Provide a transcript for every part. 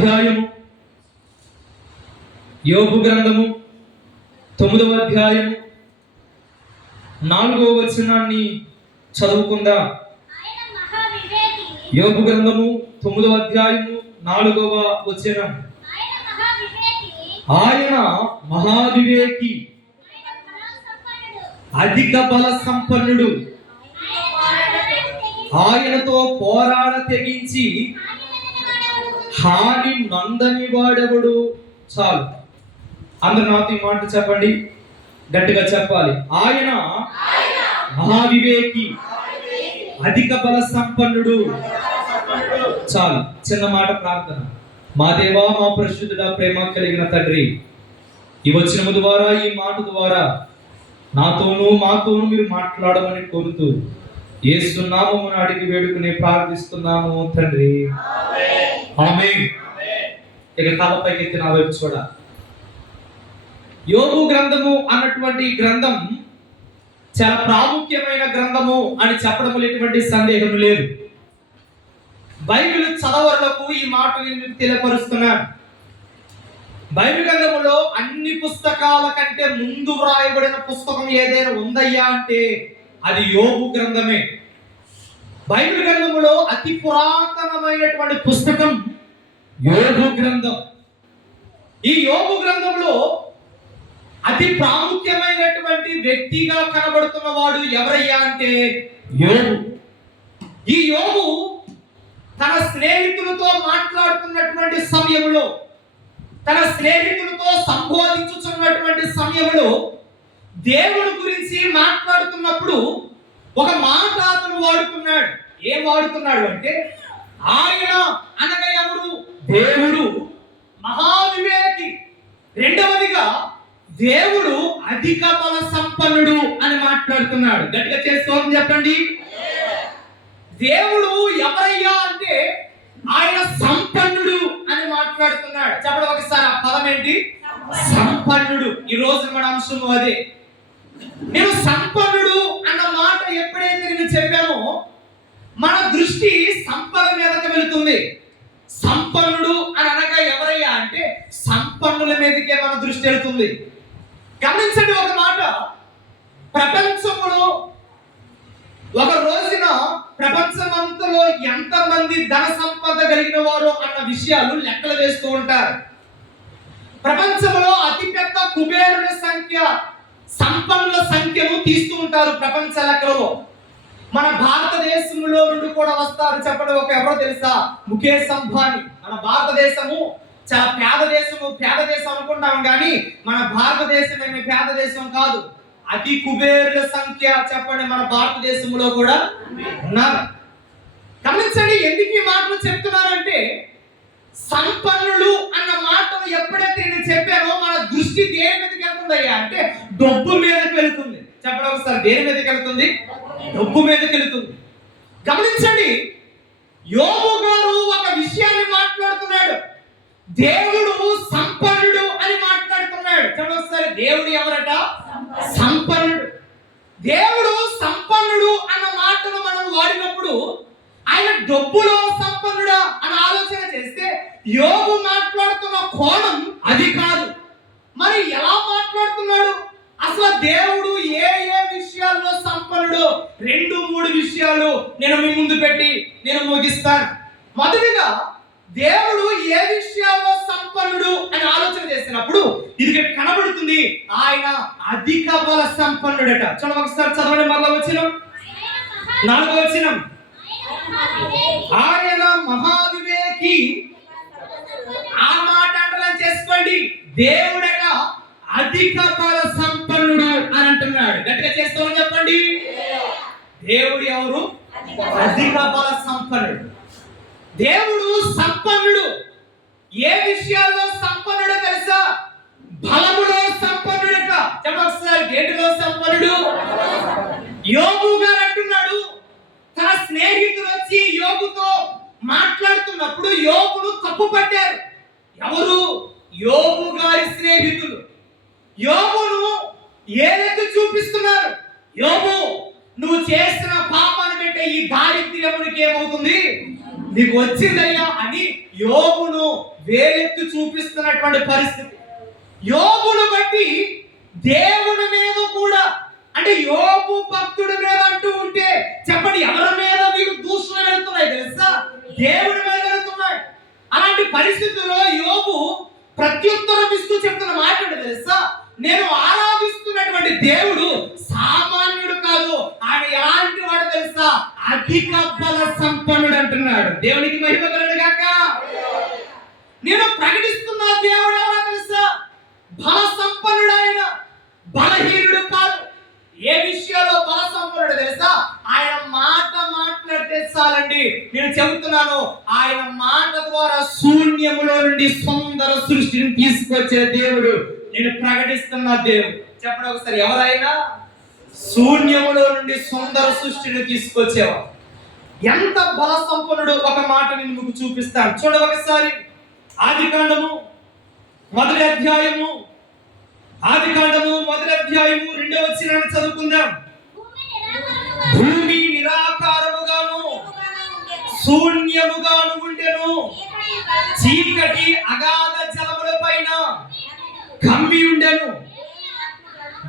అధ్యాయము, యోబు గ్రంథము 9వ అధ్యాయము 4వ వచనాన్ని చదువుకుందాం. యోబు గ్రంథము 9వ అధ్యాయము 4వ వచనం. ఆయన మహావివేకి, అధిక బల సంపన్నుడు, ఆయనతో పోరాడ తెగించి హాని నందని వాడెవడు. చాలు, అందరు నాతో ఈ మాట చెప్పండి, గట్టిగా చెప్పాలి. ఆయన మహావివేకి, అధిక బల సంపన్నుడు. చాలు, చిన్న మాట ప్రార్థన. మా దేవా, మా పరిశుద్ధుడా, ప్రేమ కలిగిన తండ్రి, ఈ వచనము ద్వారా, ఈ మాట ద్వారా నాతోనూ మాతోనూ మీరు మాట్లాడమని కోరుతూ యేసు నామమున అడిగి వేడుకుని ప్రార్థిస్తున్నాము తండ్రి, ఆమేన్. ఇక తలపైకి ఎత్తి నా వైపు చూడ. యోబు గ్రంథము అన్నటువంటి గ్రంథం చాలా ప్రాముఖ్యమైన గ్రంథము అని చెప్పడం ఎటువంటి సందేహం లేదు. బైబిల్ చదవరులకు ఈ మాట నేను తెలియపరుస్తున్నాను. బైబిల్ గ్రంథములో అన్ని పుస్తకాల కంటే ముందు వ్రాయబడిన పుస్తకం ఏదైనా ఉందయ్యా అంటే అది యోబు గ్రంథమే. బైబిల్ గ్రంథములో అతి పురాతనమైనటువంటి పుస్తకం యోబు గ్రంథం. ఈ యోబు గ్రంథంలో అతి ప్రాముఖ్యమైనటువంటి వ్యక్తిగా కనబడుతున్న వాడు ఎవరయ్యా అంటే యోబు. ఈ యోబు తన స్నేహితులతో మాట్లాడుతున్నటువంటి సమయంలో, తన స్నేహితులతో సంబోధించుతున్నటువంటి సమయంలో దేవుడి గురించి మాట్లాడుతున్నప్పుడు ఒక మాట అతను వాడుతున్నాడు. ఏం వాడుతున్నాడు అంటే, ఆయన అనగా ఎవరు? దేవుడు మహావివేకి. రెండవదిగా దేవుడు అధిక బల సంపన్నుడు అని మాట్లాడుతున్నాడు. గట్టిగా చేసుకోవాలని చెప్పండి. దేవుడు ఎవరయ్యా అంటే ఆయన సంపన్నుడు అని మాట్లాడుతున్నాడు. చెప్పండి ఒకసారి, ఆ పదం ఏంటి? సంపన్నుడు. ఈ రోజు మన అంశము అదే. నేను సంపన్నుడు అన్న మాట ఎప్పుడైతే నేను చెప్పానో మన దృష్టి సంపద మీదకి వెళుతుంది. సంపన్నుడు అని అనగా ఎవరయ్యా అంటే సంపన్నుల మీదకే మన దృష్టి వెళుతుంది. గమనించండి ఒక మాట. ప్రపంచంలో ఒక రోజున ప్రపంచమంతలో ఎంతమంది ధన సంపద కలిగిన వారు అన్న విషయాలు లెక్కలు వేస్తూ ఉంటారు. ప్రపంచంలో అతిపెద్ద కుబేరుల సంఖ్య, సంపన్నుల సంఖ్యను తీస్తూ ఉంటారు ప్రపంచ లెక్కలలో. మన భారతదేశంలో నుండి కూడా వస్తారు. చెప్పండి, ఒక ఎవరో తెలుసా? ముఖేష్ అంబానీ. మన భారతదేశము చాలా పేద దేశం అనుకుంటాం, కానీ మన భారతదేశం ఏమి పేద దేశం కాదు. అతి కుబేరుల సంఖ్య చెప్పండి మన భారతదేశంలో కూడా ఉన్నారు. గమనించండి, ఎందుకు ఈ మాటలు చెప్తున్నానంటే సంపన్నులు అన్న మాటను ఎప్పుడైతే నేను చెప్పానో మన దృష్టి దేని మీదకి వెళ్తుందయ్యా అంటే డబ్బు మీదకి వెళ్తుంది. చెప్పండి ఒకసారి, దేని మీదకి వెళ్తుంది? డబ్బు మీదకి వెళ్తుంది. గమనించండి, యోబు గారు ఒక విషయాన్ని మాట్లాడుతున్నాడు. దేవుడు సంపన్నుడు అని మాట్లాడుతున్నాడు. చెప్పండి ఒకసారి, దేవుడు ఎవరట? సంపన్నుడు. దేవుడు సంపన్నుడు అన్న మాటను మనం వాడినప్పుడు ఆయన డబ్బులో సంపన్నుడా అని ఆలోచన చేస్తే యోబు మాట్లాడుతున్న కోణం అది కాదు. మరి ఎలా మాట్లాడుతున్నాడు? అసలు దేవుడు ఏ విషయాల్లో సంపన్నుడు? 2-3 విషయాలు నేను మీ ముందు పెట్టి నేను ముగిస్తాను. మొదటిగా దేవుడు ఏ విషయాల్లో సంపన్నుడు అని ఆలోచన చేసినప్పుడు ఇది కనబడుతుంది, ఆయన అధిక బల సంపన్నుడట. చూడండి ఒకసారి చదవండి, మరలా వచనం 4వ వచనం. ఆయన మహావివేకి. ఆ మాట అంటలా చేసుకోండి. దేవుడట అధిక బల సంపన్నుడు అని అంటున్నాడు. గట్టిగా చేస్తామని చెప్పండి. దేవుడు ఎవరు? అధిక బల సంపన్నుడు. దేవుడు సంపన్నుడు. ఏ విషయాల్లో సంపన్నుడో తెలుసా? బలములో సంపన్నుడట. చెప్పొకసారి, దేనిలో సంపన్నుడు? యోబు గారు అంటున్నాడు, తన స్నేహితులు వచ్చి యోబుతో మాట్లాడుతున్నప్పుడు యోబును తప్పు పట్టారు. ఎవరు? యోబు గారి స్నేహితులు. యోబును ఏదైతే చూపిస్తున్నారు, యోబు నువ్వు చేసిన పాపాన్ని పెట్టే ఈ దారిద్ర్యమునికి ఏమవుతుంది? నీకు వచ్చిందయ్యా అని యోబును వేలెత్తి చూపిస్తున్నటువంటి పరిస్థితి. యోబును బట్టి దేవుని మీద కూడా, అంటే యోబు భక్తుడి మీద అంటూ ఉంటే చెప్పండి ఎవరి మీద వీళ్ళు దూషణలు వెళ్తున్నాయి తెలుసా? దేవుడి మీద వెళ్తున్నాయి. అలాంటి పరిస్థితుల్లో యోబు ప్రత్యుత్తరం ఇస్తూ చెప్తున్న మాట తెలుసా? నేను ఆరాధిస్తున్నటువంటి దేవుడు సామాన్యుడు కాదు, ఆయన ఎలాంటి వాడు తెలుసా? అధిక బల సంపన్నుడు అంటున్నాడు. దేవునికి మహిమ కలుగును గాక. నేను ప్రకటిస్తున్న దేవుడు ఎవరో తెలుసా? బల సంపన్నుడు. ఆయన బలహీనుడు కాదు. ఏ విషయాల్లో బల సంపన్నుడు తెలుసా? ఆయన మాట మాట్లాడితే చాలండి. నేను చెబుతున్నాను, ఆయన మాట ద్వారా శూన్యములో నుండి సుందర సృష్టిని తీసుకొచ్చే దేవుడు. నేను ప్రకటిస్తున్న దేవుడు. చెప్పండి ఒకసారి, ఎవరైనా శూన్యములో నుండి సుందర సృష్టిని తీసుకొచ్చేవాడు. ఎంత బల సంపన్నుడు ఒక మాట నేను మీకు చూపిస్తాను. చూడ ఒకసారి ఆదికాండము మొదటి అధ్యాయము 2వ వచనాన్ని చదువుకుందాం. భూమి నిరాకారముగాను శూన్యముగాను ఉండెను, చీకటి అగాధ జలముల పైన కమ్మి ఉండెను.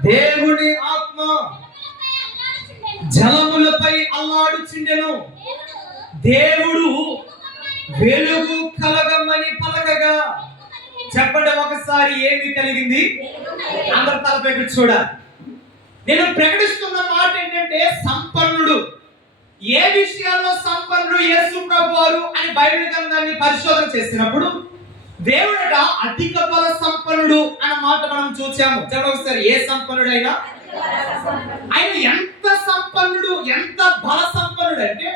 దేవుని ఆత్మ జలములపై అల్లాడుచుండెను. దేవుడు వెలుగు కలగమని పలకగా, చెప్పండి ఒకసారి ఏమి కలిగింది? అందరి తలపైకి చూడాలి. నేను ప్రకటిస్తున్న మాట ఏంటంటే సంపన్నుడు. ఏ విషయాల్లో సంపన్నుడు యేసు ప్రభువారు అని బైబిల్ గ్రంథాన్ని పరిశోధన చేసినప్పుడు దేవుడట అధిక బల సంపన్నుడు అన్న మాట మనం చూసాము. చెప్పండి ఒకసారి, ఏ సంపన్నుడైనా ఆయన ఎంత సంపన్నుడు, ఎంత బల సంపన్నుడు అంటే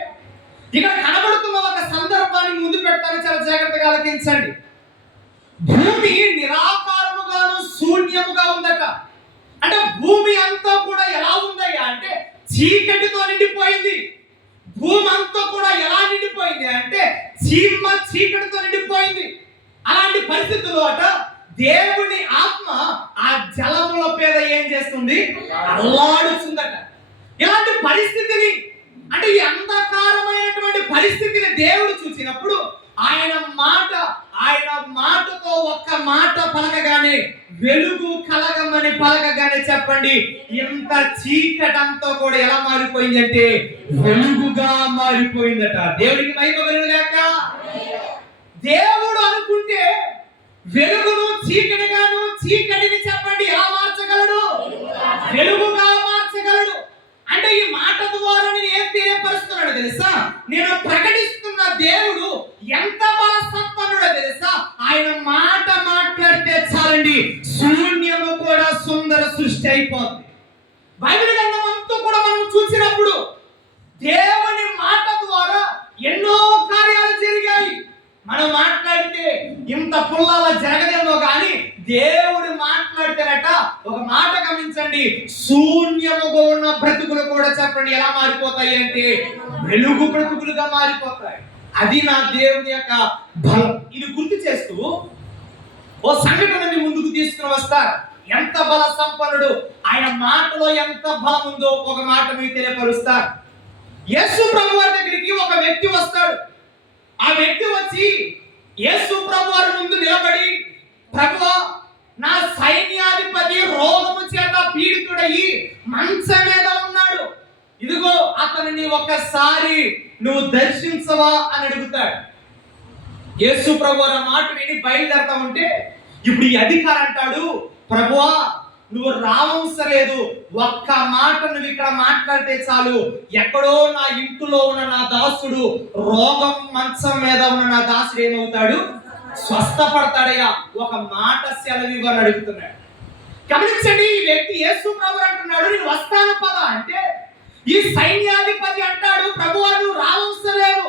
ఇక్కడ కనబడుతున్న ఒక సందర్భాన్ని ముందు పెడతాను, చాలా జాగ్రత్తగా ఆలకించండి. భూమి నిరాకారముగాను శూన్యముగా ఉందట. అంటే భూమి అంతా కూడా ఎలా ఉందయ్యా అంటే చీకటితో నిండిపోయింది. భూమి అంతా కూడా ఎలా నిండిపోయింది అంటే చీకటితో నిండిపోయింది. అలాంటి పరిస్థితుల్లో అట దేవుని ఆత్మ ఆ జలముల మీద ఏం చేస్తుంది? అల్లాడుతుందట. ఇలాంటి పరిస్థితిని, అంటే ఈ అంధకారమైనటువంటి పరిస్థితిని దేవుడు చూసినప్పుడు ఆయన మాటతో ఒక్క మాట పలకగానే, వెలుగు కలగమని పలకగానే, చెప్పండి ఇంత చీకటంతా కూడా ఎలా మారిపోయింది అంటే వెలుగుగా మారిపోయిందట. దేవుడికి మహిమ కలుగును గాక. దేవుడు అనుకుంటే వెలుగును చీకటిగాను, చీకటిని చెప్పండి ఎలా మార్చగలడు? వెలుగుగా మార్చగలడు. అంటే ఈ మాట ద్వారా నేను ఏం తెలియపరుస్తున్నాడు తెలుసా? నేను ప్రకటిస్తున్న దేవుడు ఎంత బల సంపన్నుడో తెలుసా? ఆయన మాట మాట్లాడితే చాలండి శూన్యము కూడా సుందర సృష్టి అయిపోతుంది. బైబిల్ గ్రంథం అంతా కూడా మనం చూసినప్పుడు దేవుని మాట ద్వారా ఎన్నో కార్యాలు జరిగాయి. మనం మాట్లాడితే ఇంత పుల్లాల జరగదేమో కానీ దేవుడు మాట్లాడితేనట ఒక మాట గమనించండి, శూన్యముగా ఉన్న బ్రతుకులు కూడా చెప్పండి ఎలా మారిపోతాయి అంటే వెలుగు బ్రతుకులుగా మారిపోతాయి. అది నా దేవుని యొక్క బలం. ఇది గుర్తు చేస్తూ ఓ సంఘటనని ముందుకు తీసుకుని వస్తారు. ఎంత బల సంపన్నుడు, ఆయన మాటలో ఎంత బలం ఉందో ఒక మాట మీకు తెలియపరుస్తారు. యేసు ప్రభు వారి దగ్గరికి ఒక వ్యక్తి వస్తాడు. ఆ వ్యక్తి వచ్చి యేసు ప్రభు వారి ముందు నిలబడి, ప్రభువా, నా సైన్యాధిపతి రోగము చేత పీడితుడయి మంచం మీద ఉన్నాడు, ఇదిగో అతనిని ఒక్కసారి నువ్వు దర్శించవా అని అడుగుతాడు. యేసు ప్రభు వారి మాట విని బయలుదేరుతా ఉంటే ఇప్పుడు ఈ అధికారి అంటాడు, ప్రభువా నువ్వు రావవసరం లేదు, ఒక్క మాట నువ్వు ఇక్కడ మాట్లాడితే చాలు, ఎక్కడో నా ఇంటిలో ఉన్న నా దాసుడు, రోగం మంచం మీద ఉన్న నా దాసుడు ఏమవుతాడు? స్వస్థపడతాడయ్యా, ఒక మాట సెలవు అని అడుగుతున్నాడు. గమనించండి, ఈ వ్యక్తి యేసు ప్రభు అంటున్నాడు నేను వస్తాను పద అంటే, ఈ సైన్యాధిపతి అంటాడు ప్రభువా నువ్వు రావవసరం లేదు,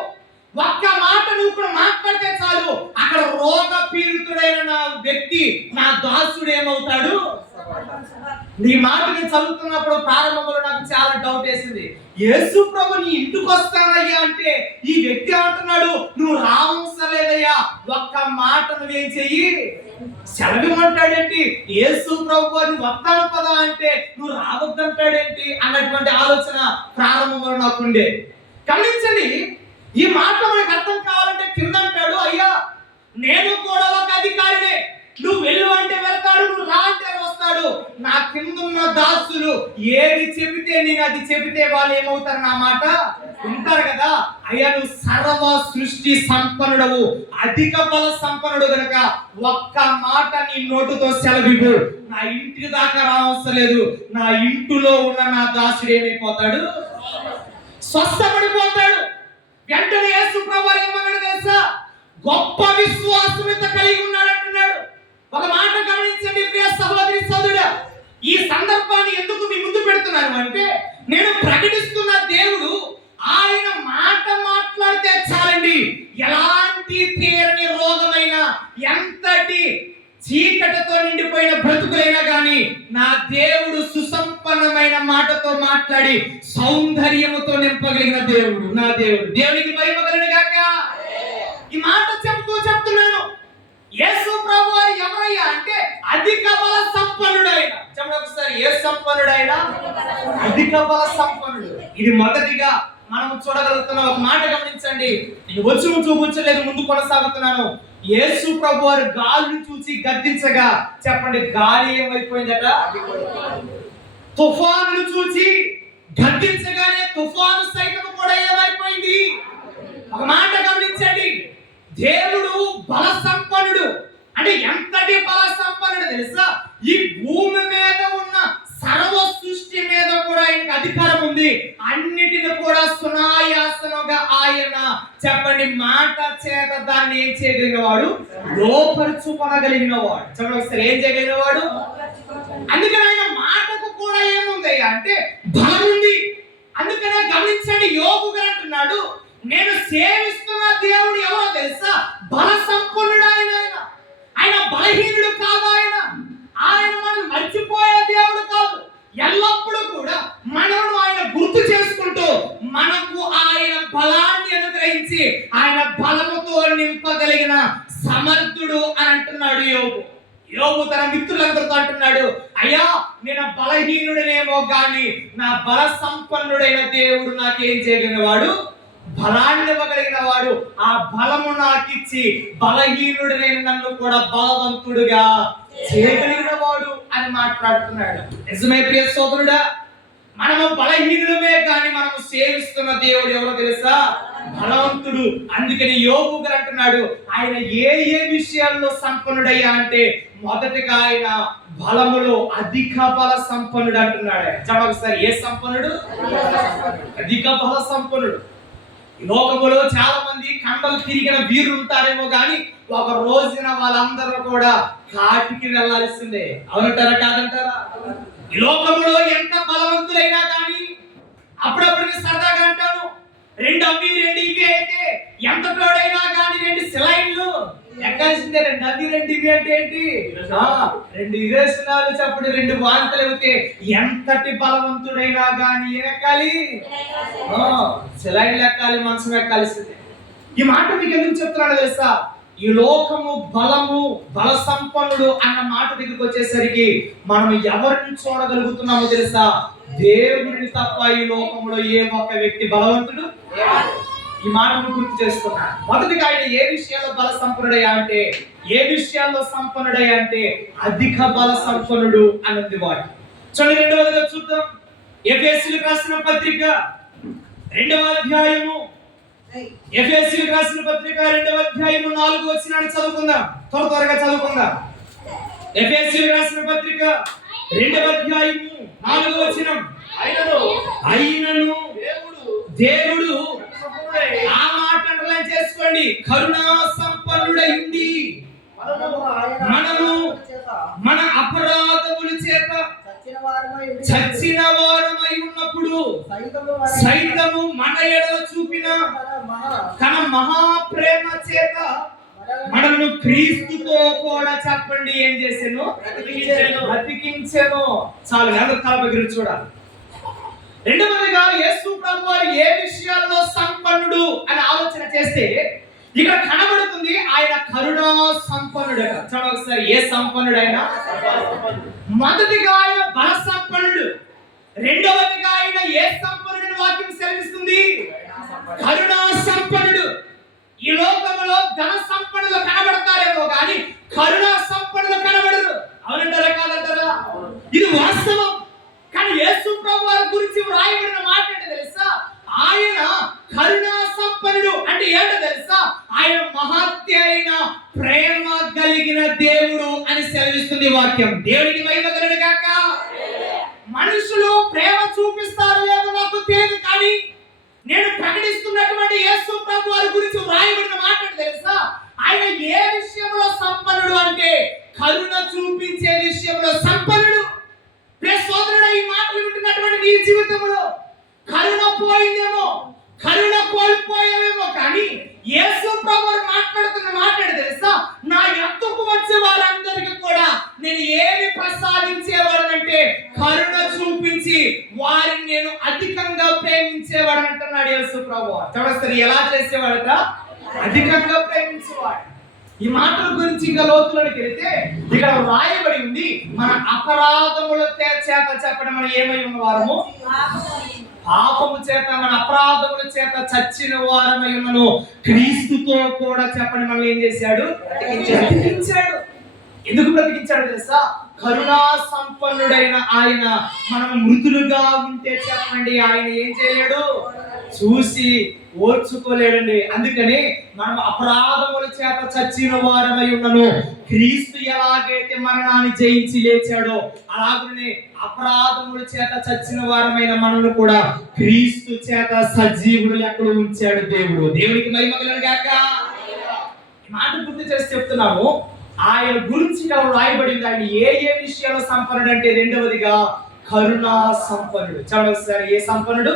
ఒక్క మాట నువ్వు కూడా మాట్లాడితే చాలు, అక్కడ రోగ పీడితుడైన నా వ్యక్తి నా దాసుడు ఏమవుతాడు? నీ మాటని చదువుతున్నప్పుడు ప్రారంభంలో నాకు చాలా డౌట్ వేసింది. యేసు ప్రభు నీ ఇంటికి వస్తానయ్యా అంటే ఈ వ్యక్తి అంటున్నాడు నువ్వు రావవసరం లేదయ్యా, ఒక్క మాట నువ్వేం చెయ్యి సెలవిమంటాడేంటి? యేసు ప్రభు అని వస్తాను పదా అంటే నువ్వు రావద్దంటాడేంటి అన్నటువంటి ఆలోచన ప్రారంభంలో నాకుండే. గమనించండి, ఈ మాట మనకు అర్థం కావాలంటే కింద అంటాడు, అయ్యా నేను కూడా ఒక అధికారినే. నువ్వు వెళ్ళు అంటే వెళ్తాడు, నువ్వు రా అంటే వస్తాడు. నా కిందున్న దాసులు ఏది చెబితే నేను అది చెబితే వాళ్ళు ఏమవుతారు, నా మాట ఉంటారు కదా. అయ్యా నువ్వు సర్వ సృష్టి సంపన్నుడవు, అధిక బల సంపన్నుడు గనక ఒక్క మాట నీ నోటుతో సెలవివ్వు, నా ఇంటికి దాకా రావసరం లేదు, నా ఇంటిలో ఉన్న నా దాసుడు ఏమైపోతాడు, స్వస్థపడిపోతాడు. వెంటనే యేసు ప్రభువు ఏమన్నాడు తెలుసా? గొప్ప విశ్వాసమిత కలిగి ఉన్నాడు అంటున్నాడు. ఒక మాట గమనించండి ప్రియ సహోదరి సోదరుడా, ఈ సందర్భాన్ని ఎందుకు మీ ముందు పెడుతున్నాను అంటే, నేను ప్రకటిస్తున్న దేవుడు ఆయన మాట మాట్లాడితే చాలండి, ఎలాంటి తీరని రోగమైన, ఎంతటి చీకటితో నిండిపోయిన బ్రతుకులైనా గాని నా దేవుడు సుసంపన్నమైన మాటతో మాట్లాడి సౌందర్యముతో నింపగలిగిన దేవుడు నా దేవుడు. దేవునికి మహిమ కలుగును గాక. ఈ మాట చెప్తున్నాను, యేసు ప్రభువు ఎవరయ్యా అంటే అధిక బల సంపన్నుడు ఆయన. చెప్పండి ఒకసారి, ఏ సంపన్నుడు ఆయన? అధిక బల సంపన్నుడు. ఇది మొదటిగా మనం చూడగలుగుతున్న ఒక మాట గమనించండి. నేను వచ్చి చూపించలేదు, ముందు కొనసాగుతున్నాను. యేసు ప్రభువు వారు గాలిని చూసి గద్దించగా, చెప్పండి గాలి ఏమైపోయిందట? తుఫాను చూసి గద్దించగానే తుఫాను సైతం కూడా ఏమైపోయింది? ఒక మాట గమనించండి, దేవుడు బల సంపన్నుడు. అంటే ఎంతటి బల సంపన్నుడు తెలుసా? ఈ భూమి మీద ఉన్న సర్వ సృష్టి మీద కూడా ఆయనకు అధికారం ఉంది. అన్నిటిని కూడా సునాయాసంగా ఆయన, చెప్పండి, మాట చేత దాన్ని ఏం చేయగలిగిన వాడు, లోపరుచుకొనగలిగిన వాడు. చెప్పండి ఒకసారి, ఏం చేయగలిగిన వాడు? అందుకని ఆయన మాటకు కూడా ఏముంది అంటే బలం ఉంది. అందుకనే గమనించండి, యోబు గారు అంటున్నాడు, నేను సేవిస్తున్న దేవుడు ఎవరో తెలుసా? బల సంపన్నుడు ఆయన. ఆయన బలహీనుడు కాదు. ఆయన మనం మర్చిపోయే దేవుడు కాదు. ఎల్లప్పుడూ కూడా మనను ఆయన గుర్తు చేసుకుంటూ మనకు ఆయన బలాన్ని అనుగ్రహించి ఆయన బలముతో నింపగలిగిన సమర్థుడు అని అంటున్నాడు యోబు. యోబు తన మిత్రులందరితో అంటున్నాడు, అయ్యా నేను బలహీనుడనేమో గాని నా బల సంపన్నుడైన దేవుడు నాకేం చేయగలిగిన వాడు, బలాన్ని ఇవ్వగలిగిన వాడు. ఆ బలము నాకు ఇచ్చి బలహీనుడైన నన్ను కూడా బలవంతుడుగా చేయగలిగిన వాడు అని మాట్లాడుతున్నాడు. నిజమే ప్రియ సోదరుడా, మనము బలహీనులమే కానీ మనము సేవిస్తున్న దేవుడు ఎవరో తెలుసా? బలవంతుడు. అందుకని యోబు గారు అంటున్నాడు, ఆయన ఏ విషయాల్లో సంపన్నుడయ్యా అంటే మొదటిగా ఆయన బలములో అధిక బల సంపన్నుడు అంటున్నాడు. చెప్పండి ఒకసారి, ఏ సంపన్నుడు? అధిక బల సంపన్నుడు. లోకములో చాలా మంది కండలు తిరిగిన వీరులు ఉంటారేమో కానీ ఒక రోజున వాళ్ళందరూ కూడా కాటికి వెళ్ళాల్సిందే. అవునంటారా కాదంటారా? ఈ లోకంలో ఎంత బలవంతులైనా కానీ అప్పుడప్పుడు సరదాగా అంటాను, 2 అవి 2 ఇవి అయితే ఎంత తోడైనా కానీ 2 సిలైన్లు ఎక్కాల్సిందే. 2 అవి 2 ఇవి అంటే ఏంటి? 2 విరేచనాలు చెప్పండి, 2 వాంతులు అయితే ఎంతటి బలవంతుడైనా కానీ ఎక్కాలి, సిలైన్లు ఎక్కాలి, మనసు ఎక్కాల్సిందే. ఈ మాట మీకు ఎందుకు చెప్తున్నాడు తెలుసా? ఈ లోకము బలము, బల సంపన్నుడు అన్న మాట దగ్గరికి వచ్చేసరికి మనం ఎవరిని చూడగలుగుతున్నామో తెలుసా? దేవుడిని తప్ప ఈ లోకంలో ఏ ఒక్క వ్యక్తి బలవంతుడు. ఈ మాటను గుర్తు చేసుకున్నాడు. మొదటిగా ఆయన ఏ విషయాల్లో బల సంపన్నుడయ్యా అంటే, ఏ విషయాల్లో సంపన్నుడయ్యా అంటే అధిక బల సంపన్నుడు అన్నది వాడు. చూడండి, 2వదిగా చూద్దాం. ఎఫెసీయులకు రాసిన పత్రిక 2వ అధ్యాయము, ఎఫెసీయులకు రాసిన పత్రిక 2వ అధ్యాయము 4వ వచనాన్ని చదువుకుందాం. త్వరగా చదువుకుందాం. ఎఫెసీయులకు రాసిన పత్రిక 2వ అధ్యాయము 4వ వచనం, అయినను దేవుడు ఆ మాట అండర్లైన్ చేసుకోండి, కరుణా సంపన్నుడై ఉండి మనము మన అపరాధముల చేత చచ్చిన వారమై ఉన్నప్పుడు సైతము మన ఎడల చూపిన తన మహాప్రేమ చేత మనను క్రీస్తుతో కూడా, చెప్పండి, ఏం చేసాను? బ్రతికించెను. చాలు, అందరూ తల దగ్గర చూడాలి. 2వదిగా యేసు ప్రభువు వారు ఏ విషయాల్లో సంపన్నుడు అని ఆలోచన చేస్తే ఇక్కడ కనబడుతుంది ఆయన కరుణా సంపన్నుడు. చూడండి ఒకసారి, ఏ సంపన్నుడు ఆయన? మొదటిగా ఆయన బల సంపన్నుడు. 2వదిగా ఆయన ఏ సంపన్నుడు వాక్యం సెలవిస్తుంది? కరుణా సంపన్నుడు. ఈ లోకంలో ధన సంపన్నులు కనబడతారేమో కానీ కరుణా సంపన్నులు కనబడరు. అవునంటారా కాదంటారా? ఇది వాస్తవం. కానీ యేసు ప్రభు వారి గురించి వ్రాయబడిన మాట ఏంటో తెలుసా? ఆయన కరుణా సంపన్నుడు అంటే ఏంటో తెలుసా? ఆయన మహత్యైన ప్రేమ కలిగిన దేవుడు అని సెలవిస్తుంది వాక్యం. దేవుడికి మహిమ కలుగును గాక. మనుషులు ప్రేమ చూపిస్తారు లేదో నాకు తెలియదు, కానీ నేను ప్రకటిస్తున్నటువంటి యేసు ప్రభు వారి గురించి వ్రాయబడిన మాట ఏంటో తెలుసా? ఆయన ఏ విషయంలో సంపన్నుడు అంటే కరుణ చూపించే విషయంలో సంపన్నుడు. సోదరుడు, ఈ మాటలు వింటున్నటువంటి నీ జీవితంలో కరుణ పోయిందేమో, కరుణ కోల్పోయావేమో, కానీ యేసు ప్రభువు మాట్లాడుతున్న మాట్లాడి తెలుసా? నా ఎత్తుకు వచ్చే వారందరికీ కూడా నేను ఏమి ప్రసాదించేవాడనంటే కరుణ చూపించి వారిని నేను అధికంగా ప్రేమించేవాడు అంటున్నాడు యేసు ప్రభువు. చూడస్తారు ఎలా చేసేవాడట? అధికంగా ప్రేమించేవాడు. ఈ మాటల గురించి ఇంకా లోతులోకి వెళితే ఇక్కడ రాయబడి ఉంది, మన అపరాధముల చేత చెప్పడం మనం ఏమై ఉన్న వారము, పాపము చేత మన అపరాధముల చేత చచ్చిన వారమై ఉన్నను, క్రీస్తుతో కూడా చెప్పడం మనం ఏం చేశాడు? బ్రతికించాడు. ఎందుకు బ్రతికించాడు తెలుసా? కరుణా సంపన్నుడైన ఆయన మనం మృతులుగా ఉంటే చెప్పండి ఆయన ఏం చేయలేడు? చూసి ఓర్చుకోలేడండి. అందుకని మనం అపరాధముల చేత చచ్చిన వారమై ఉన్నను, క్రీస్తు ఎలాగైతే మరణాన్ని జయించి లేచాడో అలాగనే అపరాధముల చేత చచ్చిన వారమైన మనల్ని కూడా క్రీస్తు చేత సజీవుడు ఎక్కడ ఉంచాడు దేవుడు. దేవునికి మహిమ కలుగును గాక. ఈ మాట గుర్తు చేసి చెప్తున్నాము. ఆయన గురించి రాయబడింది. ఆయన ఏ ఏ విషయాల్లో సంపన్నుడు అంటే రెండవదిగా కరుణా సంపన్నుడు. చూడండి ఒకసారి, ఏ సంపన్నుడు?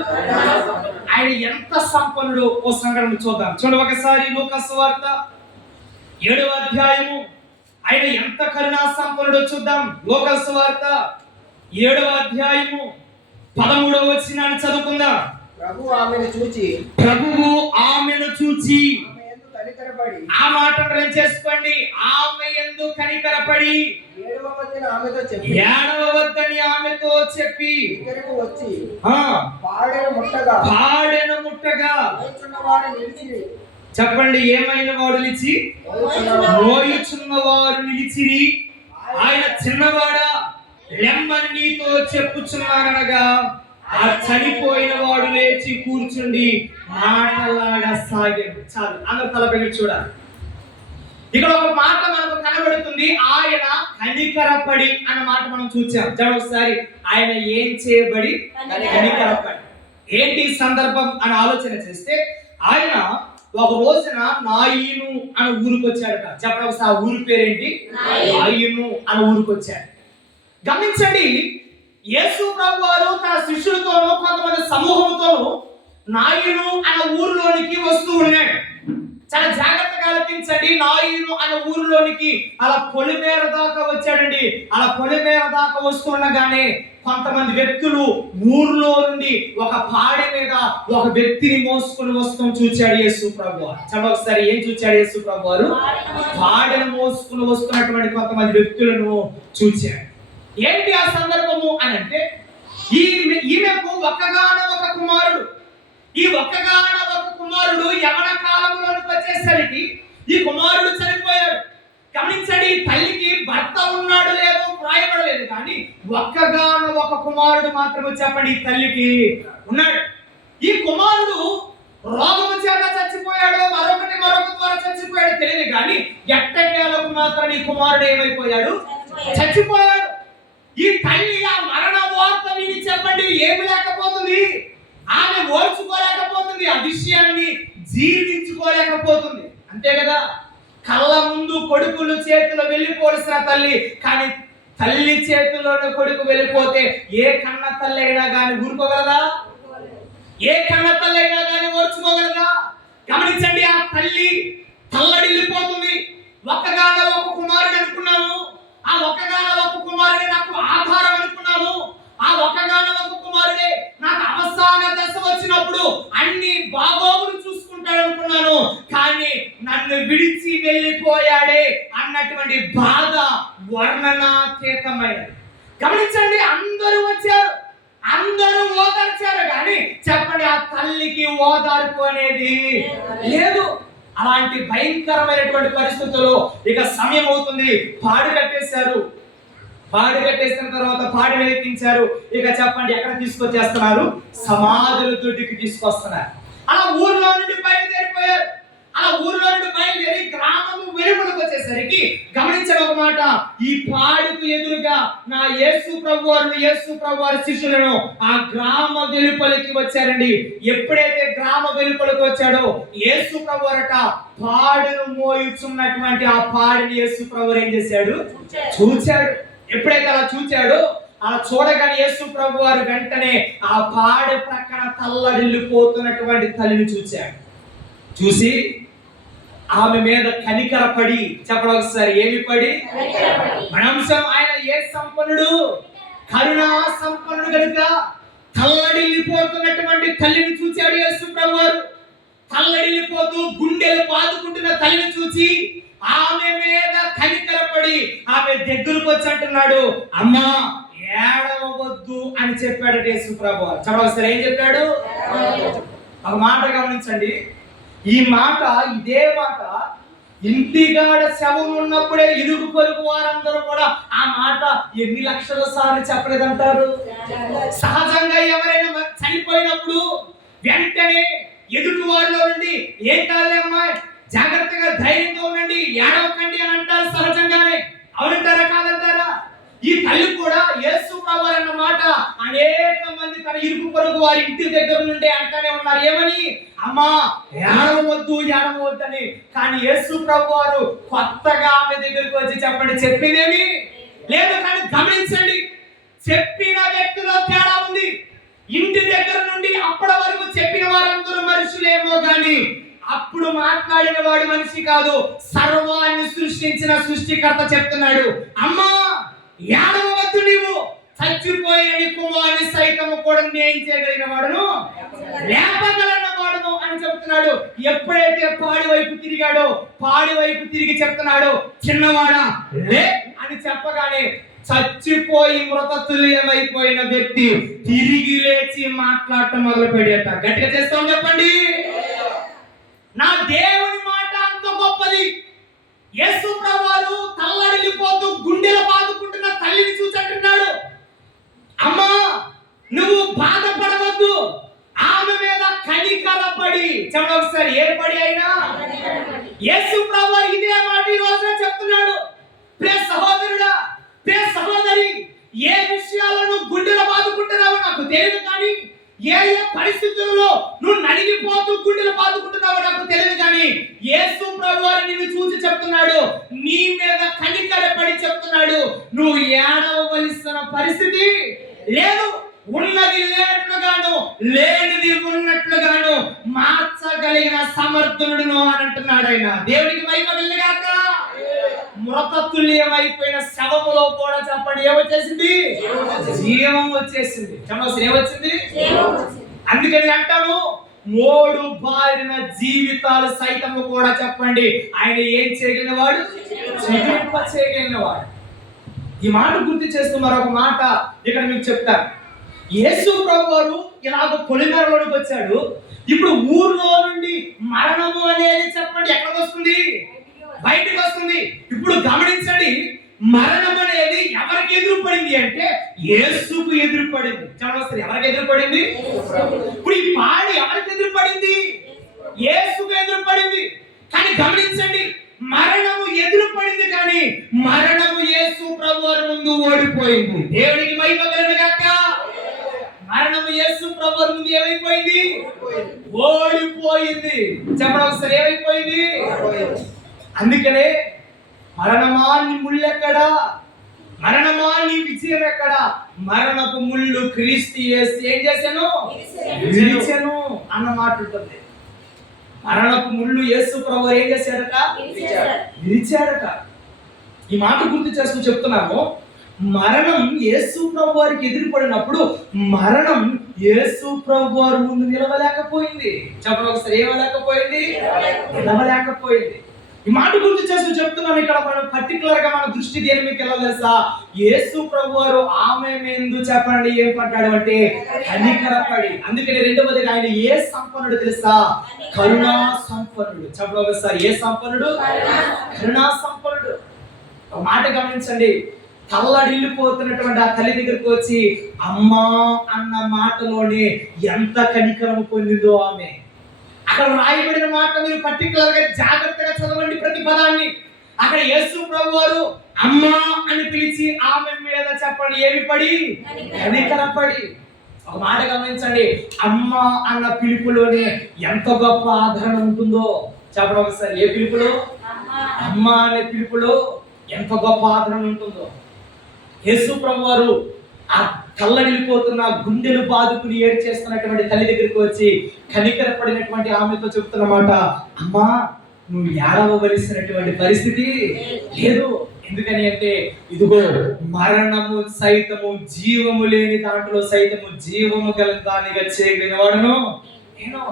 ఆయన ఎంత సంపన్నుడు ఓ సంఘటన చూద్దాం. చూడండి ఒకసారి లూకా సువార్త 7వ అధ్యాయము ఆయన ఎంత కరుణా సంపన్నుడో చూద్దాం. లూకా సువార్త 7వ అధ్యాయము 13వ వచనాన్ని చదువుకుందాం. ప్రభువు ఆమెను చూచి ఆ మాట చేసుకోండి. ఆమె యందు కనికరపడి 7వ వద్దని ఆమెతో చెప్పి వచ్చి పాడెను ముట్టగా చెప్పండి, ఏమైన వాడు నిలిచి మోయుచున్న వారు నిలిచిరి. ఆయన చిన్నవాడా లెమ్మని నీతో చెప్పుచున్నాననగా ఆ చనిపోయిన వాడు లేచి కూర్చుండి మాటలాడసాగాడు. చాలు, అందరూ తలపెట్టి చూడాలి. ఇక్కడ ఒక మాట మనకు కనబడుతుంది, ఆయన కనికరపడి అన్న మాట మనం చూసాం. చూడండి ఒకసారి, ఆయన ఏం చేయబడి కనికరపడి. ఏంటి సందర్భం అని ఆలోచన చేస్తే, ఆయన ఒక రోజున నాయిను అనే ఊరికి వచ్చాడట. చెప్పండి ఒకసారి, ఆ ఊరి పేరేంటి? నాయిను అనే ఊరికి వచ్చాడు. గమనించండి, యేసు ప్రభు వారు తన శిష్యులతోనూ కొంతమంది సమూహంతోనూ నాయిను అనే ఊరిలోనికి వస్తూ ఉన్నాడు. చాలా జాగ్రత్తగా ఆలోచించండి. నాయిను అనే ఊరిలోనికి అలా పొలిమేర దాకా వచ్చాడండి. అలా పొలిమేర దాకా వస్తుండగానే కొంతమంది వ్యక్తులు ఊర్లో నుండి ఒక పాడె మీద ఒక వ్యక్తిని మోసుకుని వస్తాం చూచాడు యేసు ప్రభు వారు. చాలా ఒకసారి ఏం చూచాడు యేసు ప్రభు వారు? పాడెను మోసుకుని వస్తున్నటువంటి కొంతమంది వ్యక్తులను చూచాడు. ఏంటి ఆ సందర్భము అని అంటే, ఈమెకు ఒక్కగాన ఒక కుమారుడు. ఈ ఒక్కగాన ఒక కుమారుడు యవన కాలంలోనికి వచ్చేసరికి ఈ కుమారుడు చనిపోయాడు. గమనించండి, తల్లికి భర్త ఉన్నాడు లేదో వ్రాయబడలేదు, కానీ ఒక్కగాన ఒక కుమారుడు మాత్రమే చెప్పండి ఈ తల్లికి ఉన్నాడు. ఈ కుమారుడు రోగము చేత చచ్చిపోయాడో మరొక ద్వారా చచ్చిపోయాడో తెలియదు, కానీ ఎట్టకేలకు మాత్రం ఈ కుమారుడు ఏమైపోయాడు? చచ్చిపోయాడు. ఈ తల్లి ఆ మరణ వార్త విని చెప్పండి ఏమి లేకపోతుంది? ఆమె ఓర్చుకోలేకపోతుంది, ఆ విషయాన్ని జీర్ణించుకోలేకపోతుంది. అంతే కదా, కళ్ళ ముందు కొడుకులు చేతిలో వెళ్ళిపోవలసిన తల్లి, కానీ తల్లి చేతిలోని కొడుకు వెళ్ళిపోతే ఏ కన్న తల్లి అయినా కానీ ఊరుకోగలదా? ఏ కన్న తల్లి అయినా కానీ ఓర్చుకోగలదా? గమనించండి, ఆ తల్లి తల్లడిల్లిపోతుంది. ఒక్కగాన ఒక కుమారుడు అనుకున్నాను, ఆ ఒక్కగాన ఒక కుమారుడే నాకు ఆధారం అనుకున్నాను, ఆ ఒక్కగాన ఒక కుమారుడే నాకు అవసాన దశ వచ్చినప్పుడు అన్ని బాగోగులు చూసుకుంటాడు అనుకున్నాను, కానీ నన్ను విడిచి వెళ్ళిపోయాడే అన్నటువంటి బాధ వర్ణనాతీతమైనది. గమనించండి, అందరూ వచ్చారు, అందరూ ఓదార్చారు, కానీ చెప్పండి ఆ తల్లికి ఓదార్పు అనేది లేదు. అలాంటి భయంకరమైనటువంటి పరిస్థితుల్లో ఇక సమయం అవుతుంది. పాడి కట్టేశారు. పాడి కట్టేసిన తర్వాత పాడి వెలికించారు. ఇక చెప్పండి ఎక్కడ తీసుకొచ్చేస్తున్నారు? సమాధుల దొడ్డికి తీసుకొస్తున్నారు. అలా ఊర్లో నుండి బయలుదేరిపోయారు. అలా ఊర్లో నుండి బయలుదేరి గ్రామము వెలుపలకు వచ్చేసరికి గమనించడం ఒక మాట, ఈ పాడుకు ఎదురుగా నా యేసు ప్రభు వారి శిష్యులను ఆ గ్రామ వెలుపలికి వచ్చారండి. ఎప్పుడైతే గ్రామ వెలుపలికి వచ్చాడో యేసు ప్రభు వారట పాడును మోయుచున్నటువంటి ఆ పాడిని యేసు ప్రభు ఏం చేశాడు? చూచాడు. ఎప్పుడైతే అలా చూచాడో అలా చూడగానే యేసు ప్రభు వారు వెంటనే ఆ పాడె ప్రక్కన తల్లడిల్లిపోతున్నటువంటి తల్లిని చూచాడు. చూసి ఆమె మీద కనికరపడి, చెప్పడం ఒకసారి, ఏమి పడి? మనంశం ఆయన ఏ సంపన్నుడు? కరుణా సంపన్నుడు కనుక తల్లడిల్లిపోతున్నటువంటి తల్లిని చూచాడు యేసు ప్రభు వారు. తల్లడిల్లిపోతూ గుండెలు బాదుకుంటున్న తల్లిని చూసి ఆమె మీద కనికరపడి ఆమె దగ్గరకు వచ్చి అంటున్నాడు, అమ్మా ఏడవవద్దు అని చెప్పాడు యేసు ప్రభు వారు. చెప్పడం ఒకసారి, ఏం చెప్పాడు? ఒక మాట గమనించండి. ఈ మాట, ఇదే మాట ఇంటిగాడ శవం ఉన్నప్పుడే ఇరుగు పొరుగు వారందరూ కూడా ఆ మాట ఎన్ని లక్షల సార్లు చెప్పలేదంటారు? సహజంగా ఎవరైనా చనిపోయినప్పుడు వెంటనే ఎదుటి వారిలో నుండి ఏం కాదులే అమ్మాయి, జాగ్రత్తగా ధైర్యంగా ఉండండి, ఏడవకండి అని అంటారు సహజంగానే. అవునంటారా కాదంటారా? ఈ తల్లి కూడా యేసు ప్రభు అన్న మాట అనేక మంది తన ఇరుగు పొరుగు వారి ఇంటి దగ్గర నుండి అంటానే ఉన్నారు. ఏమని? అమ్మా ఏడవద్దు అని. కానీ యేసు ప్రభు వారు కొత్తగా ఆమె దగ్గరకు వచ్చి చెప్పండి, చెప్పిందేమి లేదు. కానీ గమనించండి, చెప్పిన వ్యక్తిలో తేడా ఉంది. ఇంటి దగ్గర నుండి అప్పటి వరకు చెప్పిన వారందరూ మనుషులేమో గాని అప్పుడు మాట్లాడిన వాడు మనిషి కాదు, సర్వాన్ని సృష్టించిన సృష్టికర్త చెప్తున్నాడు, అమ్మా ఏడవవద్దు, నీవు చచ్చిపోయిన నీ కుమారుని సైతము కూడా నేను చేయగలిగిన వాడును, లేపగలన్న వాడును అని చెప్తున్నాడు. ఎప్పుడైతే పాడి వైపు తిరిగాడో పాడి వైపు తిరిగి చెప్తున్నాడు, చిన్నవాడా లే అని చెప్పగానే చచ్చిపోయి మృతతుల్యమైపోయిన వ్యక్తి తిరిగి లేచి మాట్లాడటం మొదలు పెడేట. గట్టిగా చేస్తాం చెప్పండి. నా దేవుని మాట అంత గొప్పది. యేసు ప్రభువారు తల్లడిల్లిపోతూ గుండెలు బాదుకుంటున్న తల్లిని చూసి అంటున్నాడు, అమ్మా నువ్వు బాధపడవద్దు, ఆమె మీద కనికరపడి. చెప్పండి ఒకసారి, ఏ పడి అయినా? యేసు ప్రభువారు ఇదే మాట ఈ రోజున చెప్తున్నాడు. ప్రియ సహోదరుడా, ప్రియ సహోదరి, ఏ విషయాలను గుండెలు బాదుకుంటున్నావో నాకు తెలియదు, కానీ ఏ పరిస్థితుల్లో నువ్వు నలిగిపోతూ గుండెలు బాదుకుంటున్నావో నాకు తెలియదు, కానీ యేసు ప్రభువారు నిన్ను చూసి చెప్తున్నాడు, నీ మీద కనికరపడి చెప్తున్నాడు, నువ్వు ఏడవవలసిన పరిస్థితి లేదు. ఉన్నది లేనట్లుగాను లేనిది ఉన్నట్లుగాను మార్చగలిగిన సమర్థుడును అని అంటున్నాడు ఆయన. దేవుడికి మహిమ కలుగుగాక. మృతతుల్యమైపోయిన శవములో కూడా చెప్పండి ఏమొచ్చేసింది? జీవం వచ్చేసింది. చెప్పండి ఏమొచ్చింది? అందుకని అంటాను, మోడు బారిన జీవితాలు సైతము కూడా చెప్పండి ఆయన ఏం చేయగలిగిన వాడు? చేయగలిగిన వాడు. ఈ మాట గుర్తు చేస్తూ మరొక మాట ఇక్కడ మీకు చెప్తాను. యేసు ప్రభువారు ఇలాగ పొలిమేరలోకి వచ్చాడు. ఇప్పుడు ఊర్లో నుండి మరణము అనేది చెప్పండి ఎక్కడికి వస్తుంది? బయటకు వస్తుంది. ఇప్పుడు గమనించండి, మరణం అనేది ఎవరికి ఎదురుపడింది అంటే యేసుకు ఎదురుపడింది. చెప్పండి ఎవరికి ఎదురుపడింది? ఇప్పుడు ఈ పాడి ఎవరికి ఎదురుపడింది? యేసుకు ఎదురుపడింది. కానీ గమనించండి, మరణము ఎదురుపడింది కానీ మరణము యేసు ప్రభువారి ముందు ఓడిపోయింది. దేవునికి మహిమ కలుగుగాక. మరణము యేసు ప్రభువారి ముందు ఏమైపోయింది? ఓడిపోయింది. చెప్పండి ఒకసారి, ఏమైపోయింది? అందుకనే మరణమా నీ ముళ్ళు ఎక్కడా? మరణమా నీ విజయం ఎక్కడా? మరణపు ముళ్ళు క్రీస్తు యేసు ఏం చేశాను? విరిచెను అన్న మాట ఉంటుంది. మరణపు ముళ్ళు యేసు ప్రభువు ఏం చేశాడట? విరిచాడట. ఈ మాట గుర్తు చేస్తూ చెప్తున్నాము, మరణం యేసు ప్రభు వారికి ఎదురుపడినప్పుడు మరణం యేసు ప్రభు వారి ముందు నిలవలేకపోయింది. చెప్పండి ఒకసారి, ఏమలేకపోయింది? నిలవలేకపోయింది. ఈ మాట గురించి చేస్తూ చెప్తున్నాను. ఇక్కడ మనం పర్టికులర్ గా మన దృష్టి దేని మీకు వెళ్ళాలి తెలుసా? యేసు ప్రభు వారు ఆమె ఎందు చెప్పండి ఏం పడ్డాడు అంటే కనికరపడి. అందుకని రెండవదిగా ఆయన ఏ సంపన్నుడు తెలుసా? కరుణా సంపన్నుడు. చెప్పండి ఒకసారి, ఏ సంపన్నుడు? కరుణా సంపన్నుడు. ఒక మాట గమనించండి, తల్లడిల్లిపోతున్నటువంటి ఆ తల్లి దగ్గరికి వచ్చి అమ్మా అన్న మాటలోనే ఎంత కనికరము పొందిందో ఆమె. అక్కడ రాయబడిన మాట మీరు పర్టికులర్ గా జాగ్రత్తగా చదవండి ప్రతి పదాన్ని. అక్కడ యేసు ప్రభు వారు అమ్మా అని పిలిచి ఆమె మీద చెప్పండి ఏమి పడి? కనికరపడి. ఒక మాట గమనించండి, అమ్మ అన్న పిలుపులోనే ఎంత గొప్ప ఆదరణ ఉంటుందో చెప్పడం ఒకసారి. ఏ పిలుపులో? అమ్మ అనే పిలుపులో ఎంత గొప్ప ఆదరణ ఉంటుందో. యేసు ప్రభు వారు ఆ కళ్ళడిల్లిపోతున్న గుండెలు బాదుకుని ఏడు చేస్తున్నటువంటి తల్లి దగ్గరికి వచ్చి కనికరపడినటువంటి ఆమెతో చెప్తున్నమాట, అమ్మా నువ్వు ఏడవవలసినటువంటి పరిస్థితి లేదు. ఎందుకని అంటే ఇదిగో మరణము సైతము జీవము లేని దాంట్లో సైతము జీవము గల దానిగా చేయగలిగిన వాడును నేను.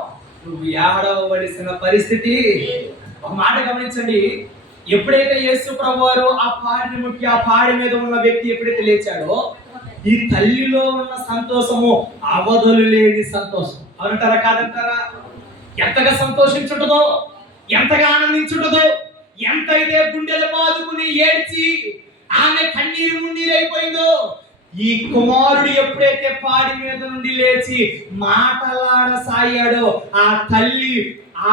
నువ్వు ఏడవవలసిన పరిస్థితి. ఒక మాట గమనించండి, ఎప్పుడైతే యేసు ప్రభు వారు ఆ పాడిని ముట్టి ఆ పాడి మీద ఉన్న వ్యక్తి ఎప్పుడైతే లేచాడో ఈ తల్లిలో ఉన్న సంతోషము అవధులు లేని సంతోషం. అవునంటారా కాదంటారా? ఎంతగా సంతోషించుంటదో, ఎంతగా ఆనందించుంటదో, ఎంతైతే గుండెలు బాదుకుని ఏడ్చి ఆమె కన్నీరు మున్నీరైపోయిందో, ఈ కుమారుడు ఎప్పుడైతే పాడి మీద నుండి లేచి మాటలాడసాగాడో ఆ తల్లి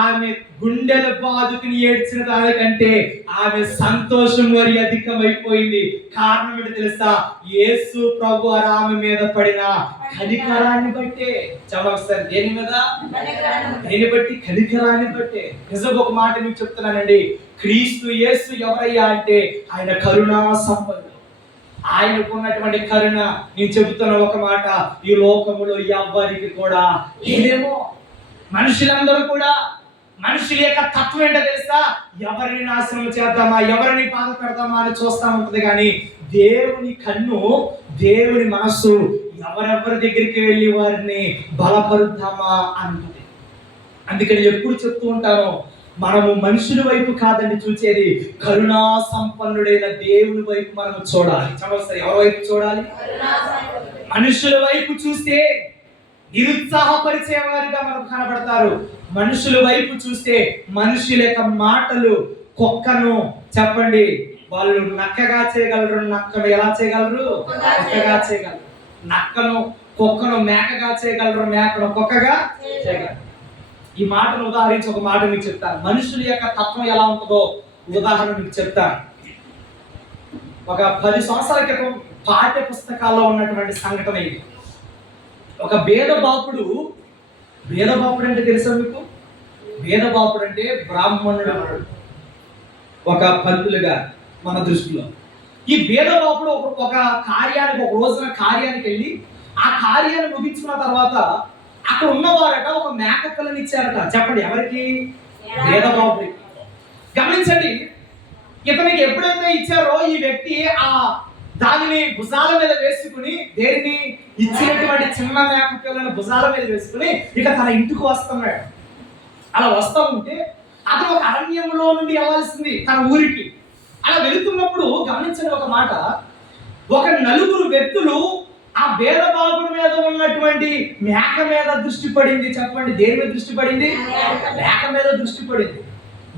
ఆమె గుండెల బాదుకుని ఏడ్చిన దానికంటే ఆమె సంతోషం మరి అధికమైపోయింది. కారణం ఏంటి తెలుసా? యేసు ప్రభు ఆమె మీద పడిన కనికరాన్ని బట్టే. చదవస్తారు, దేని మీద? దేని బట్టి? కనికరాన్ని బట్టే. నిజం ఒక మాట మీకు చెప్తున్నానండి, క్రీస్తు యేసు ఎవరయ్యా అంటే ఆయన కరుణా సంపన్నుడు. ఆయనకు ఉన్నటువంటి కరుణ నేను చెబుతున్న ఒక మాట ఈ లోకములో ఎవ్వరికి కూడా లేదేమో. మనుషులందరూ కూడా మనుషుల యొక్క తత్వం ఏంటో తెలుసా? ఎవరిని నాశనం చేద్దామా, ఎవరిని బాధ పెడదామా అని చూస్తా ఉంటుంది. కానీ దేవుని కన్ను, దేవుని మనస్సు ఎవరెవరి దగ్గరికి వెళ్ళి వారిని బలపరుద్దామా అంటుంది. అందుకని ఎప్పుడు చెప్తూ ఉంటాను, మనము మనుషుల వైపు కాదండి చూసేది, కరుణా సంపన్నుడైన దేవుని వైపు మనం చూడాలి. చదవస్తారు, ఎవరి వైపు చూడాలి? మనుషుల వైపు చూస్తే నిరుత్సాహపరిచేవారిగా మనకు కనబడతారు. మనుషుల వైపు చూస్తే మనుషుల యొక్క మాటలు కుక్కను చెప్పండి వాళ్ళు నక్కగా చేయగలరు. నక్కను ఎలా చేయగలరు? కుక్కగా చేయగలరు. నక్కను కుక్కను మేకగా చేయగలరు, మేకను కుక్కగా చేయగలరు. ఈ మాటను ఉదాహరించి ఒక మాట మీకు చెప్తాను. మనుషుల యొక్క తత్వం ఎలా ఉంటుందో ఉదాహరణ మీకు చెప్తాను. ఒక 10 సంవత్సరాల క్రితం పాఠ్య పుస్తకాల్లో ఉన్నటువంటి సంఘటన ఇది. ఒక భేదబాపుడు అంటే తెలుసా మీకు? భేదబాపుడు అంటే బ్రాహ్మణుడు అన్నాడు ఒక పంతులుగా మన దృష్టిలో. ఈ భేదబాపుడు ఒక కార్యానికి, ఒక రోజున కార్యానికి వెళ్ళి ఆ కార్యాన్ని ముగించుకున్న తర్వాత అక్కడ ఉన్నవారట ఒక మేకపిల్లని ఇచ్చారట. చెప్పండి, ఎవరికి? భేదబాపుడికి. గమనించండి, ఇతనికి ఎప్పుడైతే ఇచ్చారో ఈ వ్యక్తి ఆ దానిని భుజాల మీద వేసుకుని, దేనిని ఇచ్చినటువంటి చిన్న మేకపిల్లని భుజాల మీద వేసుకుని ఇక తన ఇంటికి వస్తున్నాడు. అలా వస్తూ ఉంటే అతను ఒక అరణ్యంలో నుండి వెళ్ళాల్సింది తన ఊరికి. అలా వెళుతున్నప్పుడు గమనించిన ఒక మాట, ఒక 4 వ్యక్తులు ఆ భేదబాపుడి మీద ఉన్నటువంటి మేక మీద దృష్టి పడింది. చెప్పండి, దేని మీద దృష్టి పడింది? మేక మీద దృష్టి పడింది.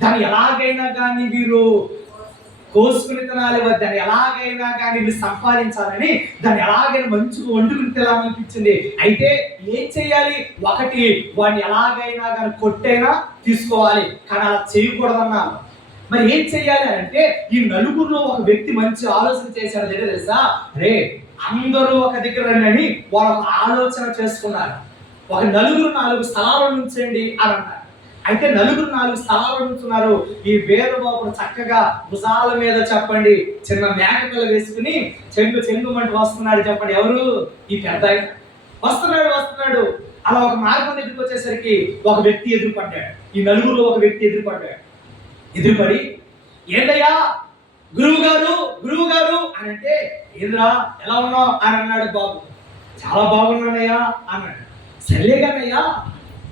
దాన్ని ఎలాగైనా కానీ వీరు కోసుకుని తినాలి, దాన్ని ఎలాగైనా కానీ వీళ్ళు సంపాదించాలని దాన్ని ఎలాగైనా మంచిగా వండుకుని తినాలనిపించింది. అయితే ఏం చెయ్యాలి? ఒకటి, వాడిని ఎలాగైనా కానీ కొట్టైనా తీసుకోవాలి, కానీ అలా చేయకూడదన్నారు. మరి ఏం చెయ్యాలి అంటే ఈ 4గురిలో ఒక వ్యక్తి మంచి ఆలోచన చేశాడు. దగ్గర తెలుసా, రే అందరూ ఒక దగ్గర రండి, వాళ్ళు ఒక ఆలోచన చేసుకున్నారు. ఒక 4 స్థలాలు ఉంచండి అని అన్నారు. అయితే 4 స్థలాలు ఉంచున్నారు. ఈ భేదబాపుడు చక్కగా భుజాల మీద చెప్పండి చిన్న మేకపిల్ల వేసుకుని చెంగుమంటూ వస్తున్నాడు. చెప్పండి, ఎవరు? ఈ పెద్ద వస్తున్నాడు. అలా ఒక మార్గం దగ్గరికి వచ్చేసరికి ఒక వ్యక్తి ఎదురుపడ్డాడు. ఈ 4లో ఒక వ్యక్తి ఎదురుపడి ఏందయ్యా గురువు గారు అని అంటే, ఏంద్రా ఎలా ఉన్నావు అని అన్నాడు. బాబు, చాలా బాగున్నానయ్యా అన్నాడు. సర్లేగానయ్యా,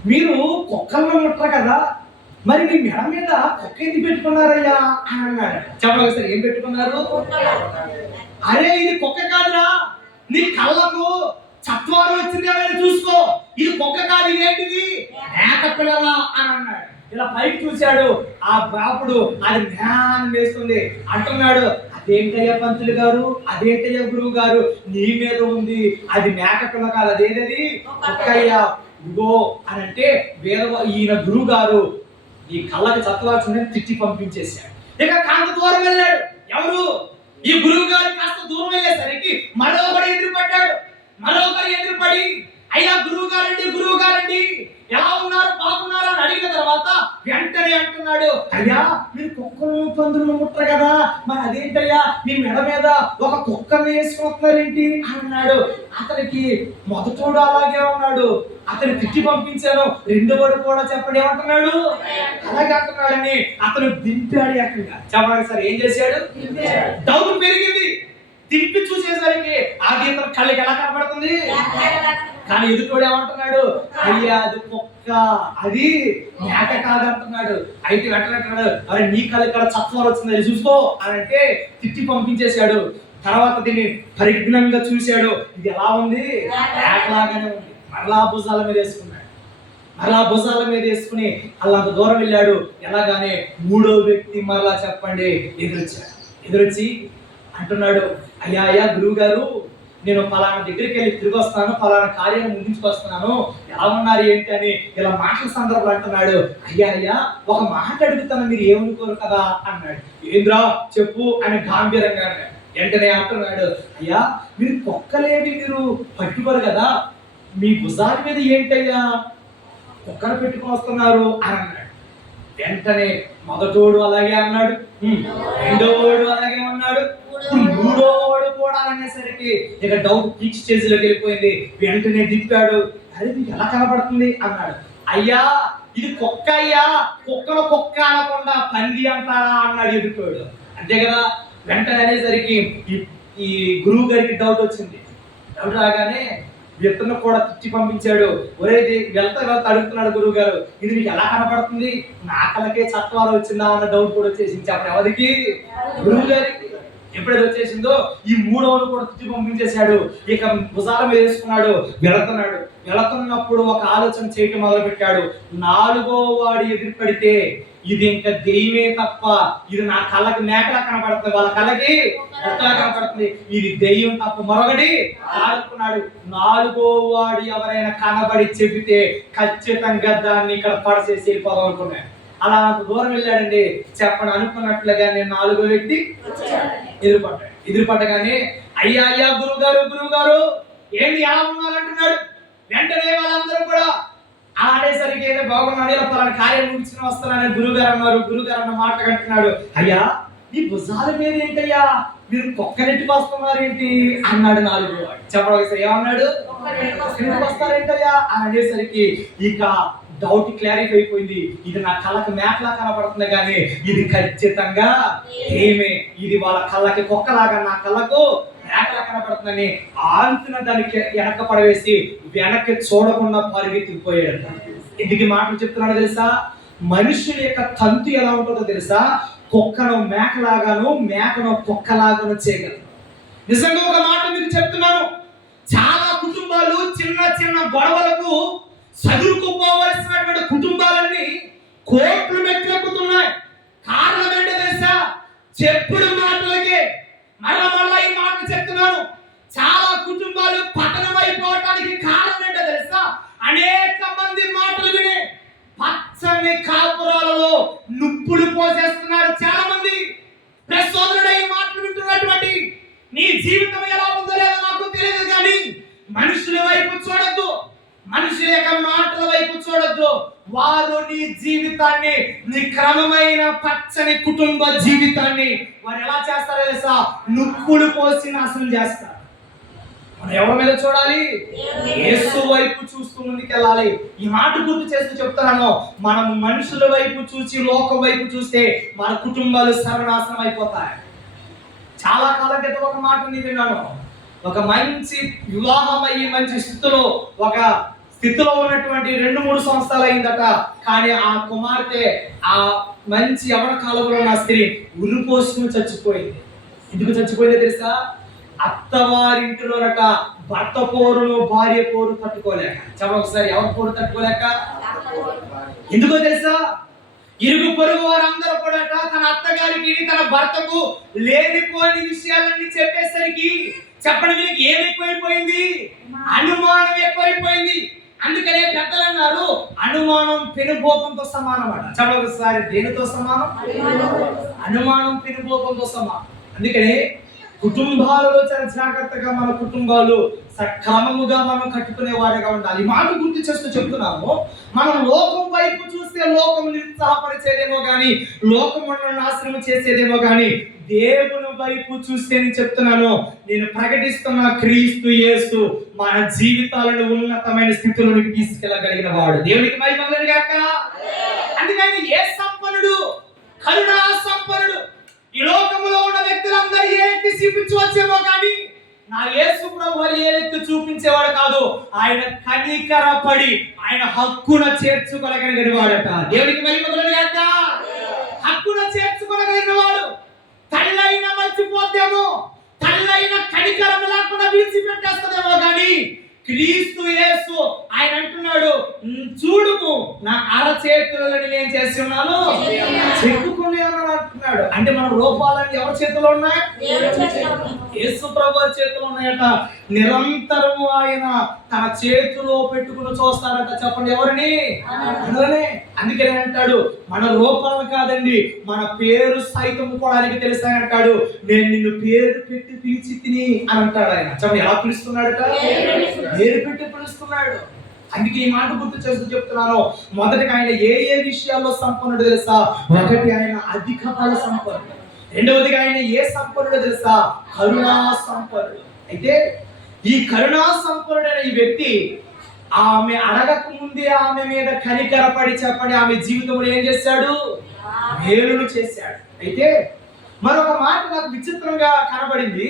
మీరు కుక్కలను ముట్టరు కదా, మరి మీ మెడ మీద కుక్క ఎందుకు పెట్టుకున్నారయ్యా అని అన్నాడు. చెప్పండి ఒకసారి, ఏం పెట్టుకున్నారు? అరే ఇది కుక్క కాదురా, నీ కళ్ళకు చత్వారం వచ్చింది ఏమైనా చూసుకో, ఇది కుక్క కాదు, ఇదేంటిది మేక పిల్లలా అని అన్నాడు. ఇలా పైకి చూశాడు, ఆ బాపుడు అది ధ్యానం వేస్తుంది. అంటున్నాడు, అదేంటయ్యా పంతులు గారు, అదేంటయ్యా గురువు గారు, నీ మీద ఉంది, అది మేక పిల్ల కాదు, అదేనది కుక్కయ్యా ఇగో అని అంటే ఈయన గురువు గారు ఈ కళ్ళకి చత్తవాల్సిందని తిట్టి పంపించేశాడు. ఇక కాంత దూరం వెళ్ళాడు. ఎవరు? ఈ గురువు గారు కాస్త దూరం వెళ్ళేసరికి మరొకరు ఎదురుపడ్డాడు. మరొకరు ఎదురుపడి, అయ్యా గురువు గారండి ఎలా ఉన్నారు, బాగున్నారా అని అడిగిన తర్వాత వెంటనే అంటున్నాడు, అయ్యా మీరు కుక్కలు పందులు ముట్టరు కదా, మరి అదేంటయ్యా మీ మెడ మీద ఒక కుక్కను వేసుకుంటున్నారేంటి అన్నాడు. అతనికి మొదటోడు అలాగే ఉన్నాడు, అతను తిట్టి పంపించాను, రెండోవాడు కూడా చెప్పండి ఏమంటున్నాడు, అలాగే అంటున్నాడని అతను దింపాడు. ఎక్కడిగా చెప్పడానికి సార్ ఏం చేశాడు? డౌట్ పెరిగింది. తిప్పి చూసేసరికి అది ఇతను కళ్ళకి ఎలా కనబడుతుంది, కానీ ఎదుటోడు ఏమంటున్నాడు, అయ్యా అది కుక్క, అది మేక కాదంటున్నాడు. అయితే వెంటనే అంటున్నాడు, అరే నీ కళ్ళ ఇక్కడ చత్వారం వచ్చింది అది చూసుకో అని అంటే తిట్టి పంపించేశాడు. తర్వాత దీన్ని పరిజ్ఞంగా చూశాడు, ఇది ఎలా ఉంది, మేకలాగానే ఉంది. మరలా భుజాల మీద వేసుకున్నాడు. మరలా భుజాల మీద వేసుకుని అల్లంత దూరం వెళ్ళాడు. ఎలాగానే మూడో వ్యక్తి మరలా చెప్పండి ఎదురొచ్చి అంటున్నాడు, అయ్యా గురువు గారు, నేను పలానా దగ్గరికి వెళ్ళి తిరిగి వస్తాను, పలానా కార్యాన్ని ముగించుకొస్తున్నాను, ఎలా ఉన్నారు ఏంటి అని ఇలా మాటల సందర్భంలో అంటున్నాడు. అయ్యా ఒక మాట అడుగుతాను, మీరు ఏమనుకోరు కదా అన్నాడు. ఏంద్రా చెప్పు అని గాంభీరంగా అన్నాడు. వెంటనే అంటున్నాడు, అయ్యా మీరు కుక్కలేవి మీరు పట్టుకోరు కదా, మీ భుజాల మీద ఏంటయ్యా కుక్కను పెట్టుకుని వస్తున్నారు అని అన్నాడు. వెంటనే మొదటోడు అలాగే అన్నాడు, రెండోవాడు అలాగే అన్నాడు, మూడోవాడు కూడా అనేసరికి ఇక డౌట్ పీక్ స్టేజ్ లోకి వెళ్ళిపోయింది. వెంటనే దిప్పాడు, అరే మీకు ఎలా కనబడుతుంది అన్నాడు. అయ్యా ఇది కుక్క అయ్యా, కుక్కలో కుక్క అనకుండా పంది అంటారా అన్నాడు ఎదుటోడు. అంతే కదా. వెంటనే అనేసరికి ఈ గురువు గారికి డౌట్ వచ్చింది. డౌట్ రాగానే ఇతను కూడా తిట్టి పంపించాడు. ఒరే వెళ్తా అడుగుతున్నాడు గురువు గారు, ఇది నీకు ఎలా కనపడుతుంది, నాకలకే చత్వారం వచ్చిందా అన్న డౌట్ కూడా వచ్చేసింది. చెప్పండి ఎవరికి? గురువు గారికి. ఎప్పుడైతే వచ్చేసిందో ఈ మూడవను కూడా తిట్టి పంపించేశాడు. ఇక భుజాల మీద వేసుకున్నాడు, వెళుతున్నప్పుడు ఒక ఆలోచన చేయటం మొదలు పెట్టాడు. నాలుగో వాడు ఎదురుపడితే ఇది ఇంకా దెయ్యమే తప్ప, ఇది నా కళ్ళకి మేకలా కనపడుతుంది, వాళ్ళ కళ్ళకి కుక్కలా కనపడుతుంది, ఇది దెయ్యం తప్ప మరొకటి అనుకున్నాడు. నాలుగో వాడు ఎవరైనా కనబడి చెబితే ఖచ్చితంగా దాన్ని ఇక్కడ పడసేసి వెళ్ళిపోదాం అనుకున్నాడు. అలా అంత దూరం వెళ్ళాడండి. చెప్పండి అనుకున్నట్లుగా నేను నాలుగో వ్యక్తి ఎదురుపడ్డగానే అయ్యా గురువు గారు ఏంటి ఎలా ఉన్నారంటున్నాడు. వెంటనే వాళ్ళందరూ కూడా ఆడేసరికి ఏదో బాగున్నాడు, ఇలా పలానా కార్యం ముగించుకుని వస్తానని గురువు గారు అన్న మాట అంటున్నాడు. అయ్యా ఈ భుజాల మీద ఏంటయ్యా మీరు కుక్కనెట్టుకు వస్తున్నారు ఏంటి అన్నాడు నాలుగో వాడు. చెప్పడం ఏమన్నాడు, వస్తారేంటయ్యా అని అనేసరికి ఇక డౌట్ క్లారిఫై అయిపోయింది. ఇది నా కళ్ళకి మేకలా కనబడుతుంది కానీ ఇది ఖచ్చితంగా ఏమే, ఇది వాళ్ళ కళ్ళకి కుక్కలాగా నా కళ్ళకు మేకలా కనబడుతుందని ఆంతున దానికి వెనక పడవేసి వెనక్కి చూడకుండా పరిగెత్తిపోయాడు. ఎందుకు మాటలు చెప్తున్నాడు తెలుసా? మనుషుల యొక్క తంతు ఎలా ఉంటుందో తెలుసా? కుక్కను మేకలాగాను, మేకను కుక్కలాగాను చేయగలరు. నిజంగా ఒక మాట మీకు చెప్తున్నాను, చాలా కుటుంబాలు చిన్న చిన్న గొడవలకు చదువుకోవలసినటువంటి కుటుంబాలన్నీ కోట్లు మెట్లెక్కుతున్నాయి. కారణం ఏంటో తెలుసా? చెప్పుడు మాటలకే. మళ్ళా ఈ మాట చెప్తున్నాను, చాలా కుటుంబాలు పతనం అయిపోవటానికి కారణం ఏంటో తెలుసా? అనేక మంది మాటలు వినే పచ్చని కాపురాలలో నుప్పులు పోసేస్తున్నారు చాలా మంది. సోదరుడు ఈ మాటలు వింటున్నటువంటి నీ జీవితం ఎలా ఉందో లేదో నాకు తెలియదు కానీ మనుషుల వైపు చూడొద్దు, మనుషుల యొక్క మాటల వైపు చూడొద్దు. వారు నీ జీవితాన్ని, నీ క్రమమైన పచ్చని కుటుంబ జీవితాన్ని వారు ఎలా చేస్తారో తెలుసా? నుప్పులు పోసి నాశనం చేస్తారు. మనం ఎవరి మీద చూడాలి? యేసు వైపు చూస్తూ ముందుకెళ్ళాలి. ఈ మాట గుర్తు చేస్తూ చెప్తున్నాను, మనం మనుషుల వైపు చూసి లోకం వైపు చూస్తే మన కుటుంబాలు సర్వనాశనం అయిపోతాయి. చాలా కాలం క్రితం ఒక మాట విన్నాను. ఒక మంచి వివాహం అయ్యి మంచి స్థితిలో ఒక స్థితిలో ఉన్నటువంటి 2-3 సంవత్సరాలు అయిందట. కానీ ఆ కుమార్తె, ఆ మంచి యవన కాలంలో ఉన్న స్త్రీ ఉరిపోసుకుని చచ్చిపోయింది. ఎందుకు చచ్చిపోయిందో తెలుసా? అత్తవారింటిలోనట భర్త పోరును భార్య పోరు తట్టుకోలేక. చెప్పండి ఒకసారి, ఎవరి పోరు తట్టుకోలేక? ఎందుకో తెలుసా? ఇరుగు పొరుగు వారందరూ కూడా తన అత్తగారికి తన భర్తకు లేనిపోని విషయాలన్నీ చెప్పేసరికి చెప్పండి వీళ్ళకి ఏం ఎక్కువైపోయింది? అనుమానం ఎక్కువైపోయింది. అందుకనే పెద్దలు అన్నారు, అనుమానం పెనుభూతంతో సమానం అట. చెప్పండి ఒకసారి, దేనితో సమానం? అనుమానం పెనుభూతంతో సమానం. అందుకనే కుటుంబాలలో చాలా జాగ్రత్తగా మన కుటుంబాలు సక్రమముగా మనం కట్టుకునే వారిగా ఉండాలి. మాట గుర్తు చేస్తూ చెప్తున్నాము, మనం లోకం వైపు చూస్తే లోకం నిరుత్సాహపరిచేదేమో కానీ, లోకం మనల్ని నాశనం చేసేదేమో కానీ, దేవుని వైపు చూస్తే నేను చెప్తున్నాను, నేను ప్రకటిస్తున్న క్రీస్తు యేసు మన జీవితాలను ఉన్నతమైన స్థితిలోనికి తీసుకెళ్ళగలిగిన వాడు. దేవునికి మహిమ కలుగును గాక. అందుకని ఏ సంపన్నుడు? కరుణా సంపన్నుడు. ఈ లోకములో ఉన్న వ్యక్తులందరూ ఏ ఎత్తి చూపించవచ్చేమో కానీ నా యేసు ప్రభువు ఏ ఎత్తి చూపించేవాడు కాదు. ఆయన కనికరపడి ఆయన హక్కున చేర్చుకోగలిగిన వాడట. దేవునికి మహిమ కలుగును గాక. హక్కున చేర్చుకోగలిగిన వాడు. తల్లైన మర్చిపోతేమో, తల్లైన కనికరం లేకుండా విడిచిపెట్టేస్తుందేమో కానీ క్రీస్తు యేసు ఆయన అంటున్నాడు, చూడుము నా అరచేతులలో నేను చేసి ఉన్నాను, చెక్కుకున్నాను అంటున్నాడు. అంటే మన రూపాలన్నీ ఎవరి చేతిలో ఉన్నాయి? యేసు ప్రభు చేతిలో ఉన్నాయట. నిరంతరము ఆయన తన చేతిలో పెట్టుకుని చూస్తారట. చెప్పండి, ఎవరిని? అందుకనే అంటాడు, మన రూపాలను కాదండి, మన పేరు సైతం కూడా ఆయనకి తెలుసు. ఆయన అంటాడు, నేను నిన్ను పేరు పెట్టి పిలిచి తిని అని అంటాడు. ఆయన చెప్పండి, ఎలా పిలుస్తున్నాడట? పేరు పెట్టి పిలుస్తున్నాడు. అందుకే ఈ మాట గుర్తు చేస్తూ చెప్తున్నాను, మొదటిగా ఆయన ఏ విషయాల్లో సంపన్నుడు తెలుసా? ఒకటి, ఆయన అధిక బల సంపన్నుడు. రెండవదిగా ఆయన ఏ సంపన్నుడు తెలుసా? కరుణా సంపన్నుడు. అయితే ఈ కరుణా సంపన్నుడైన ఈ వ్యక్తి ఆమె అడగక ముందే ఆమె మీద కనికరపడి చెప్పండి ఆమె జీవితంలో ఏం చేశాడు? మేలును చేశాడు. అయితే మరొక మాట నాకు విచిత్రంగా కనబడింది.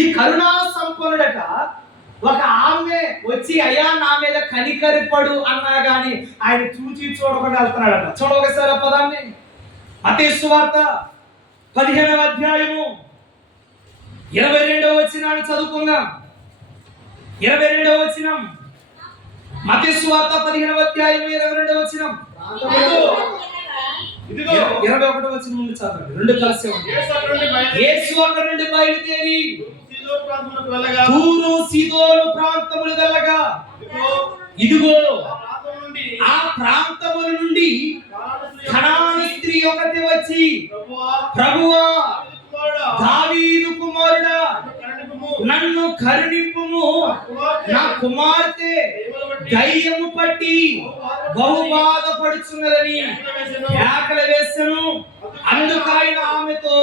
ఈ కరుణా సంపన్నుడట ఒక ఆమె వచ్చి అయ్యా నా మీద కనికరపడు అన్నా గాని ఆయన చూచి చూడకుండా వెళ్తున్నాడట. చూడొకసారి ఆ పదాన్ని. మత్తయి సువార్త 15వ అధ్యాయము 22వ వచనాన్ని చదువుకుందాం. 22వ వచనం. మత్తయి సువార్త 15వ అధ్యాయం 22వ వచనం. ఇదిగో 21వ వచనం నుండి చదవండి. రెండు కలిసి ఉంది. యేసు అక్కడి నుండి బయలుదేరి తూరు సీదోను ప్రాంతములు వెళ్ళగా ఇదిగో ఆ ప్రాంతముల నుండి కనాను స్త్రీ ఒకటి వచ్చి, ప్రభువా దావీదు కుమారుడా నన్ను కరుణింపుము, నా కుమార్తె దయ్యము పట్టి బహు బాధపడుచున్నదని కేకలు వేసెను. అందుకు ఆయన ఆమెతో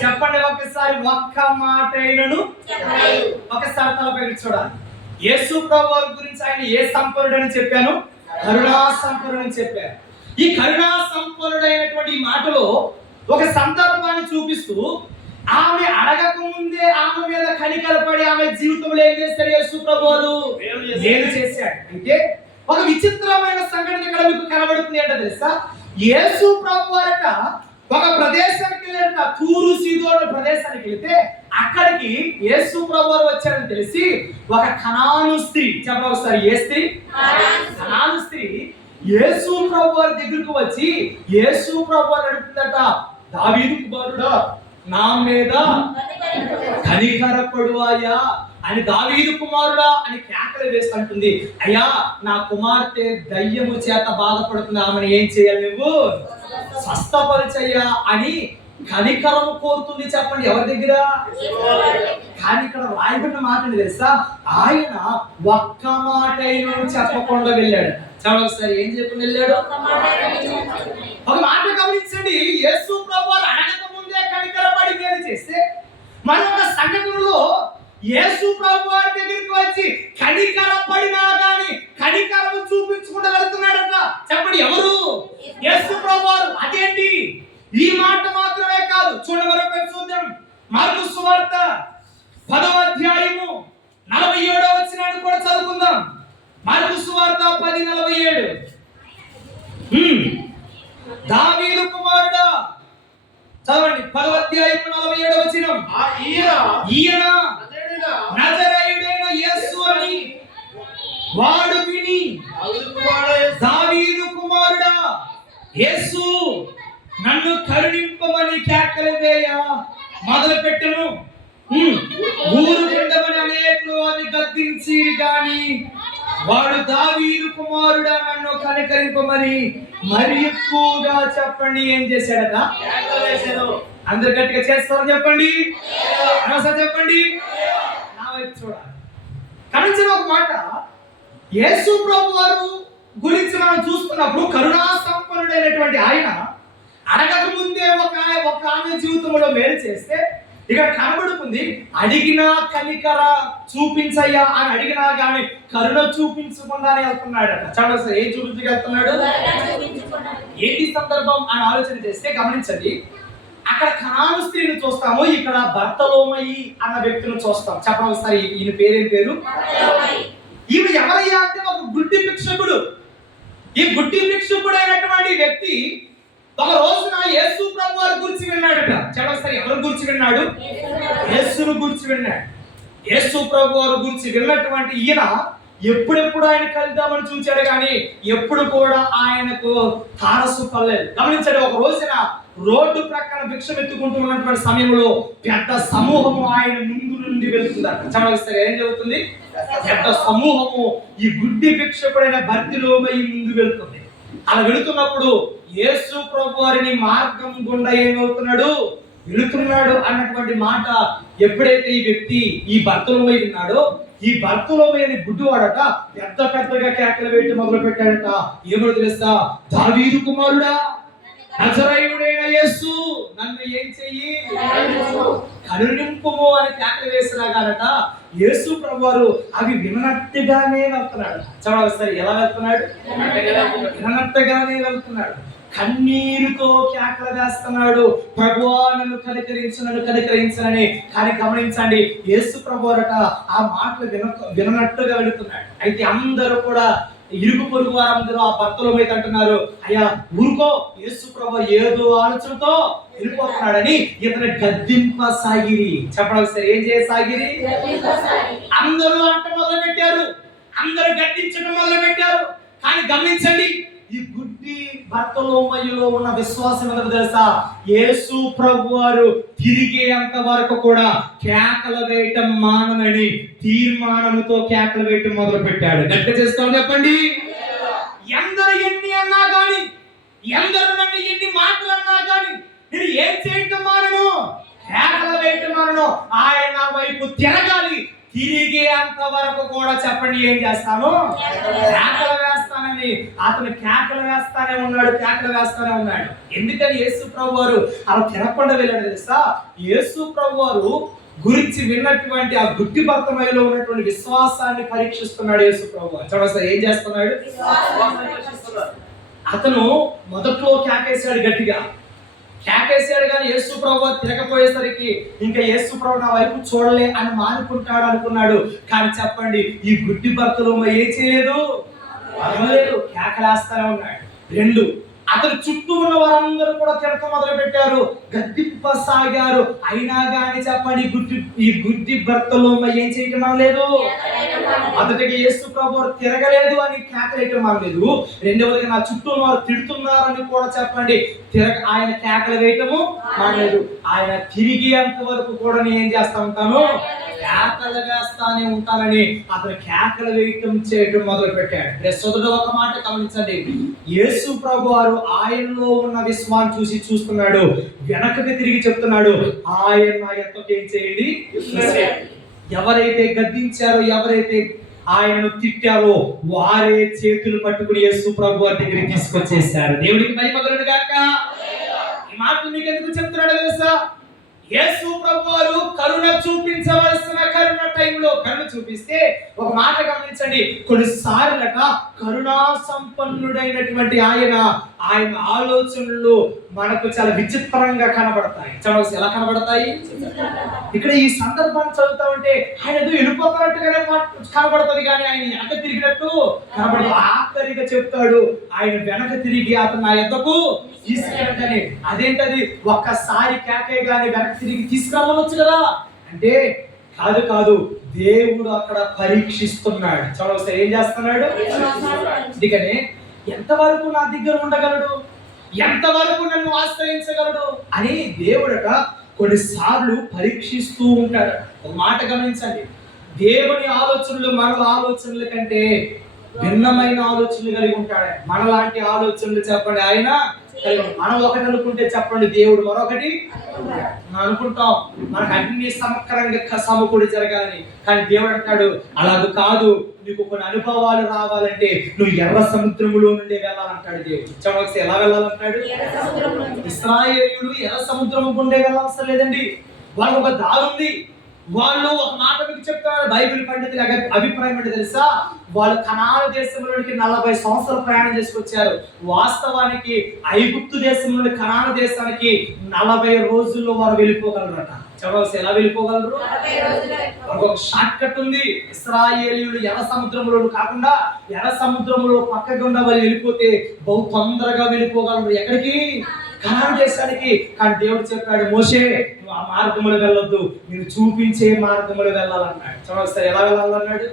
చెప్పండి ఒకసారి, ఒక్క మాట అయినను ఒకసారి తలపై చూడాలి. యేసు ప్రభువు గురించి ఆయన ఏ సంపన్నుడు అని చెప్పాను? కరుణా సంపన్నుడు అని చెప్పాను. ఈ కరుణా సంపన్నుడైనటువంటి ఈ మాటలో ఒక సందర్భాన్ని చూపిస్తూ ఆమె అడగక ముందే ఆమె మీద కనికరపడి ఆమె జీవితంలో ఏం చేశాడు యేసు ప్రభువు? మేలు చేశాడు. అయితే ఒక విచిత్రమైన సంఘటన ఇక్కడ మీకు కనబడుతుంది. ఏంటో తెలుసా? యేసు ప్రభువారట ఒక ప్రదేశానికి వెళ్ళారట, తూరు సీదోను ప్రదేశానికి వెళ్తే అక్కడికి యేసు ప్రభువారు వచ్చారని తెలిసి ఒక కనాను స్త్రీ, చెప్పండి ఒకసారి, ఏ స్త్రీ? కనాను స్త్రీ యేసు ప్రభువారి దగ్గరకు వచ్చి యేసు ప్రభువారు అడుగుతుందట, దావీదు కుమారుడా నా మీద కనికరపడువాయా అని, దావీదు కుమారుడా అని కేకలు వేసి అంటుంది. అయ్యా నా కుమార్తె దయ్యము చేత బాధపడుతుంది, ఆమెను ఏం చేయాలి నువ్వు? స్వస్థపరిచయ్యా అని కనికరము కోరుతుంది. చెప్పండి, ఎవరి దగ్గర? కానీ ఇక్కడ రాయబడిన మాట తెలుసా? ఆయన ఒక్క మాట అయినా చెప్పకుండా వెళ్ళాడు. చాలా ఒకసారి ఏం చెప్పి వెళ్ళాడు? ఒక మాట గమనించండి. యేసు ప్రభువు అడగక ముందే కనికరపడి మేలు చేస్తే మరొక సంఘటనలో యేసు ప్రభువు వారి దగ్గరికి వచ్చి కనికరపడినా గాని కనికరము చూపించకుండా వెళ్తున్నాడట. చెప్పండి, ఎవరు? యేసు ప్రభువు. అదేంటి? ఈ మాట మాత్రమే కాదు, చూడమరొక చూద్దాం. మార్కు సువార్త 10వ అధ్యాయము 47వ వచనాన్ని కూడా చదువుకుందాం. మార్కు సువార్త 10:47. దావీదు కుమారుడా, చదవండి 10వ అధ్యాయం 47వ వచనం. ఈయన నజరేయుడైన యేసు అని వాడు విని, దావీదు కుమారుడా యేసు నన్ను కరుణింపమని కేకలు వేయ మొదలు పెట్టెను. ఊరు ఉండమని అనేకులు అని గద్దించి గాని వాడు దావీదు కుమారుడా నన్ను కనికరింపమని మరి ఎక్కువగా చెప్పండి ఏం చేశాడట? అందరు గట్టిగా చేస్తారని చెప్పండి, చెప్పండి. నా వైపు చూడాలి. కనించిన ఒక మాట, యేసు ప్రభు వారు గురించి మనం చూస్తున్నప్పుడు కరుణా సంపన్నుడైనటువంటి ఆయన అడగక ముందే ఒక ఆమె జీవితంలో మేలు చేస్తే ఇక్కడ కనబడుతుంది. అడిగినా కనికర చూపించయ్యా అని అడిగినా కానీ కరుణ చూపించకుండానే వెళ్తున్నాడట. చాలా సార్ ఏం చూపించగలుగుతున్నాడు? ఏంటి సందర్భం అని ఆలోచన చేస్తే గమనించండి, అక్కడ కనాను స్త్రీని చూస్తాము, ఇక్కడ బర్తలోమయి అన్న వ్యక్తిని చూస్తాం. చెప్పండి ఒకసారి, ఈయన పేరేం పేరు? ఈమె ఎవరయ్యా అంటే ఒక గుడ్డి భిక్షకుడు. ఈ గుడ్డి భిక్షకుడు అయినటువంటి వ్యక్తి ఒక రోజున యేసు ప్రభు వారి గురించి విన్నాడట. చెప్పండి ఎవరి గురించి విన్నాడు? యేసును గురించి విన్నాడు. యేసు ప్రభు వారి గురించి విన్నటువంటి ఈయన ఎప్పుడెప్పుడు ఆయన కలుద్దామని చూచాడు కానీ ఎప్పుడు కూడా ఆయనకు తారసు పడలేదు. గమనించండి, ఒక రోజున రోడ్డు ప్రక్కన భిక్షం ఎత్తుకుంటూ ఉన్నటువంటి సమయంలో పెద్ద సమూహము ఆయన ముందు నుండి వెళ్తుందట. చెప్పండి ఏం జరుగుతుంది? పెద్ద సమూహము ఈ గుడ్డి భిక్షకుడైన బర్తిలోమయి ముందు వెళ్తుంది. అలా వెళుతున్నప్పుడు యేసు ప్రభు వారిని మార్గం గుండా ఏమవుతున్నాడు? వెళుతున్నాడు అన్నటువంటి మాట ఎప్పుడైతే ఈ వ్యక్తి ఈ బర్తలోమయి విన్నాడో, ఈ బర్తలోమయిని గుడ్డివాడట పెద్దగా కేకలు వేయటం మొదలు పెట్టాడట. ఏమో తెలుసా? దావీదు కుమారుడా, నజరేయుడైన యేసు నన్ను ఏం చెయ్యి, కరుణింపుము అని కేకలు వేసినాగానట యేసు ప్రభు వారు అవి విననట్టుగానే వెళ్తున్నాడు. చూడాలి ఎలా వెళ్తున్నాడు? విననట్టుగానే వెళ్తున్నాడు. కన్నీరుతో కేకలు వేస్తున్నాడు, ప్రభువా నన్ను కనికరించనని. కానీ గమనించండి, యేసు ప్రభు వారట ఆ మాటలు విననట్టుగా వెళుతున్నాడు. అయితే అందరూ కూడా ఇరుగు పొరుగు వారందరూ ఆ బర్తలోమయి అంటున్నారు, అయ్యా ఊరుకో, యేసు ప్రభు ఏదో ఆలోచనతో వెళ్ళిపోతున్నాడని ఇతను గద్దింపసాగిరి. చెప్పడం సరే ఏం చేయసాగిరి? అందరూ అంట మొదలు పెట్టారు, అందరూ గద్దించడం మొదలు పెట్టారు. కానీ గమనించండి, ఈ గుడ్డి బర్తలోమయిలో ఉన్న విశ్వాసం ఏంటో తెలుసా? యేసు ప్రభు వారు తిరిగేంత వరకు కూడా కేకలు వేయటం మానని తీర్మానంతో కేకలు వేయటం మొదలు పెట్టాడు. గట్టిగా చేసుకోవాలి చెప్పండి. ఎందరు ఎన్ని అన్నా కానీ, ఎందరు నన్ను ఎన్ని మాటలు అన్నా కానీ నేను ఏం చేయటం మానను? కేకలు వేయటం మానను. ఆయన వైపు తిరగాలి. తిరిగే అంత వరకు కూడా చెప్పండి ఏం చేస్తాను? కేకలు వేస్తానని. అతను కేకలు వేస్తానే ఉన్నాడు. ఎందుకని యేసు ప్రభు వారు అలా తిరగకుండా వెళ్ళాడు తెలుసా? యేసు ప్రభు వారు గురించి విన్నటువంటి ఆ గుడ్డి బర్తలోమయిలో ఉన్నటువంటి విశ్వాసాన్ని పరీక్షిస్తున్నాడు యేసు ప్రభు వారు. చూడండి ఏం చేస్తున్నాడు? అతను మొదట్లో కేకేశాడు, గట్టిగా కేకేశాడు. కానీ యేసు ప్రభు తిరగపోయేసరికి ఇంకా యేసు ప్రభు నా వైపు చూడలే అని మానుకుంటాడు అనుకున్నాడు. కానీ చెప్పండి, ఈ గుడ్డి బర్తలోమయి ఏం చేయలేదు? కేకలేస్తానే ఉన్నాడు. 2, అతను చుట్టూ ఉన్న వారందరూ కూడా తిరగ మొదలు పెట్టారు, గద్దింపసాగారు. అయినా కానీ చెప్పండి, ఈ గుడ్డి బర్తలోమయి ఏం చేయటం లేదు. మొదటిగా యేసు ప్రభు తిరగలేదు అని కేకలేయటం లేదు. రెండవదిగా నా చుట్టూ ఉన్న వారు తిడుతున్నారని కూడా చెప్పండి ఆయన కేకలు వేయటము మానలేదు. ఆయన తిరిగేంత వరకు కూడా నేను ఏం చేస్తా ఉంటాను? కేకలు వేస్తానే ఉంటానని అతను కేకలు వేయటం చేయటం మొదలు పెట్టాడు. సోదరుడు ఒక మాట గమనించండి, యేసు ప్రభు వారు ఆయనలో ఉన్న విశ్వాసాన్ని చూస్తున్నాడు, వెనకకి తిరిగి చెప్తున్నాడు, ఆయన ఎంతో ఏం చేయండి. ఎవరైతే గద్దించారో, ఎవరైతే ఆయనను తిట్టారో వారే చేతులు పట్టుకుని యేసు ప్రభు వారి దగ్గరికి తీసుకొచ్చేసారు. దేవుడికి మహిమ కలుగును గాక. ఈ మాట మీకు ఎందుకు చెప్తున్నాడు తెలుసా? యేసు ప్రభువారు కరుణ చూపించవలసిన కరుణ టైంలో కరుణ చూపిస్తే ఒక మాట గమనించండి, కొన్నిసార్లట కరుణా సంపన్నుడైనటువంటి ఆయన ఆలోచనలు మనకు చాలా విచిత్రంగా కనబడతాయి. చదవసి ఎలా కనబడతాయి? ఇక్కడ ఈ సందర్భాన్ని చదువుతా ఉంటే ఆయన ఏదో వెళ్ళిపోతున్నట్టుగానే కనబడుతుంది, కానీ ఆయన వెనక తిరిగినట్టు కనబడదు. ఆఖరిగా చెప్తాడు, ఆయన వెనక తిరిగి అతను నా యొద్దకు తీసుకెళ్ళండి. అదేంటది? ఒక్కసారి కేకే గాని వెనక్కి తిరిగి తీసుకురావచ్చు కదా అంటే కాదు, దేవుడు అక్కడ పరీక్షిస్తున్నాడు. చూడవలసి ఏం చేస్తున్నాడు? అందుకనే ఎంతవరకు నా దగ్గర ఉండగలడు, ఎంతవరకు నన్ను ఆశ్రయించగలడు అని దేవుడట కొన్నిసార్లు పరీక్షిస్తూ ఉంటాడు. ఒక మాట గమనించండి, దేవుని ఆలోచనలు మన ఆలోచనల కంటే భిన్నమైన ఆలోచనలు కలిగి ఉంటాడు. మనలాంటి ఆలోచనలు చెప్పండి ఆయన కలిగి. మనం ఒకటి అనుకుంటే చెప్పండి, దేవుడు మరొకటి అనుకుంటాం. మనకు అన్ని సమగ్రంగా సమకూడి జరగాలని, కానీ దేవుడు అంటాడు అలాగ కాదు, నీకు కొన్ని అనుభవాలు రావాలంటే నువ్వు ఎర్ర సముద్రములో నుండి వెళ్ళాలంటాడు దేవుడు. చమక్స్ ఎలా వెళ్ళాలంటాడు? ఇశ్రాయేలీయులు ఎర్ర సముద్రము గుండే వెళ్ళవసరం లేదండి, వాళ్ళకు ఒక దారి ఉంది. వాళ్ళు ఒక మాట మీకు చెప్తారు, బైబిల్ పండితుల అభిప్రాయం అంటే తెలుసా, వాళ్ళు కనాను దేశంలోనికి 40 సంవత్సరాలు ప్రయాణం చేసుకొచ్చారు. వాస్తవానికి ఐగుప్తు దేశం నుండి కనాను దేశానికి 40 రోజుల్లో వారు వెళ్ళిపోగలరట. చదవసి ఎలా వెళ్ళిపోగలరు? ఒక షార్ట్ కట్ ఉంది. ఇశ్రాయేలీయులు ఎర్ర సముద్రంలో కాకుండా ఎర్ర సముద్రంలో పక్క గుండా వాళ్ళు వెళ్ళిపోతే బహు తొందరగా వెళ్ళిపోగలరు. ఎక్కడికి? కనాను దేశానికి. కానీ దేవుడు చెప్పాడు, మోషే నువ్వు ఆ మార్గములు వెళ్ళొద్దు, నేను చూపించే మార్గములు వెళ్ళాలన్నాడు. చూడొస్తారు ఎలా వెళ్ళాలన్నాడు?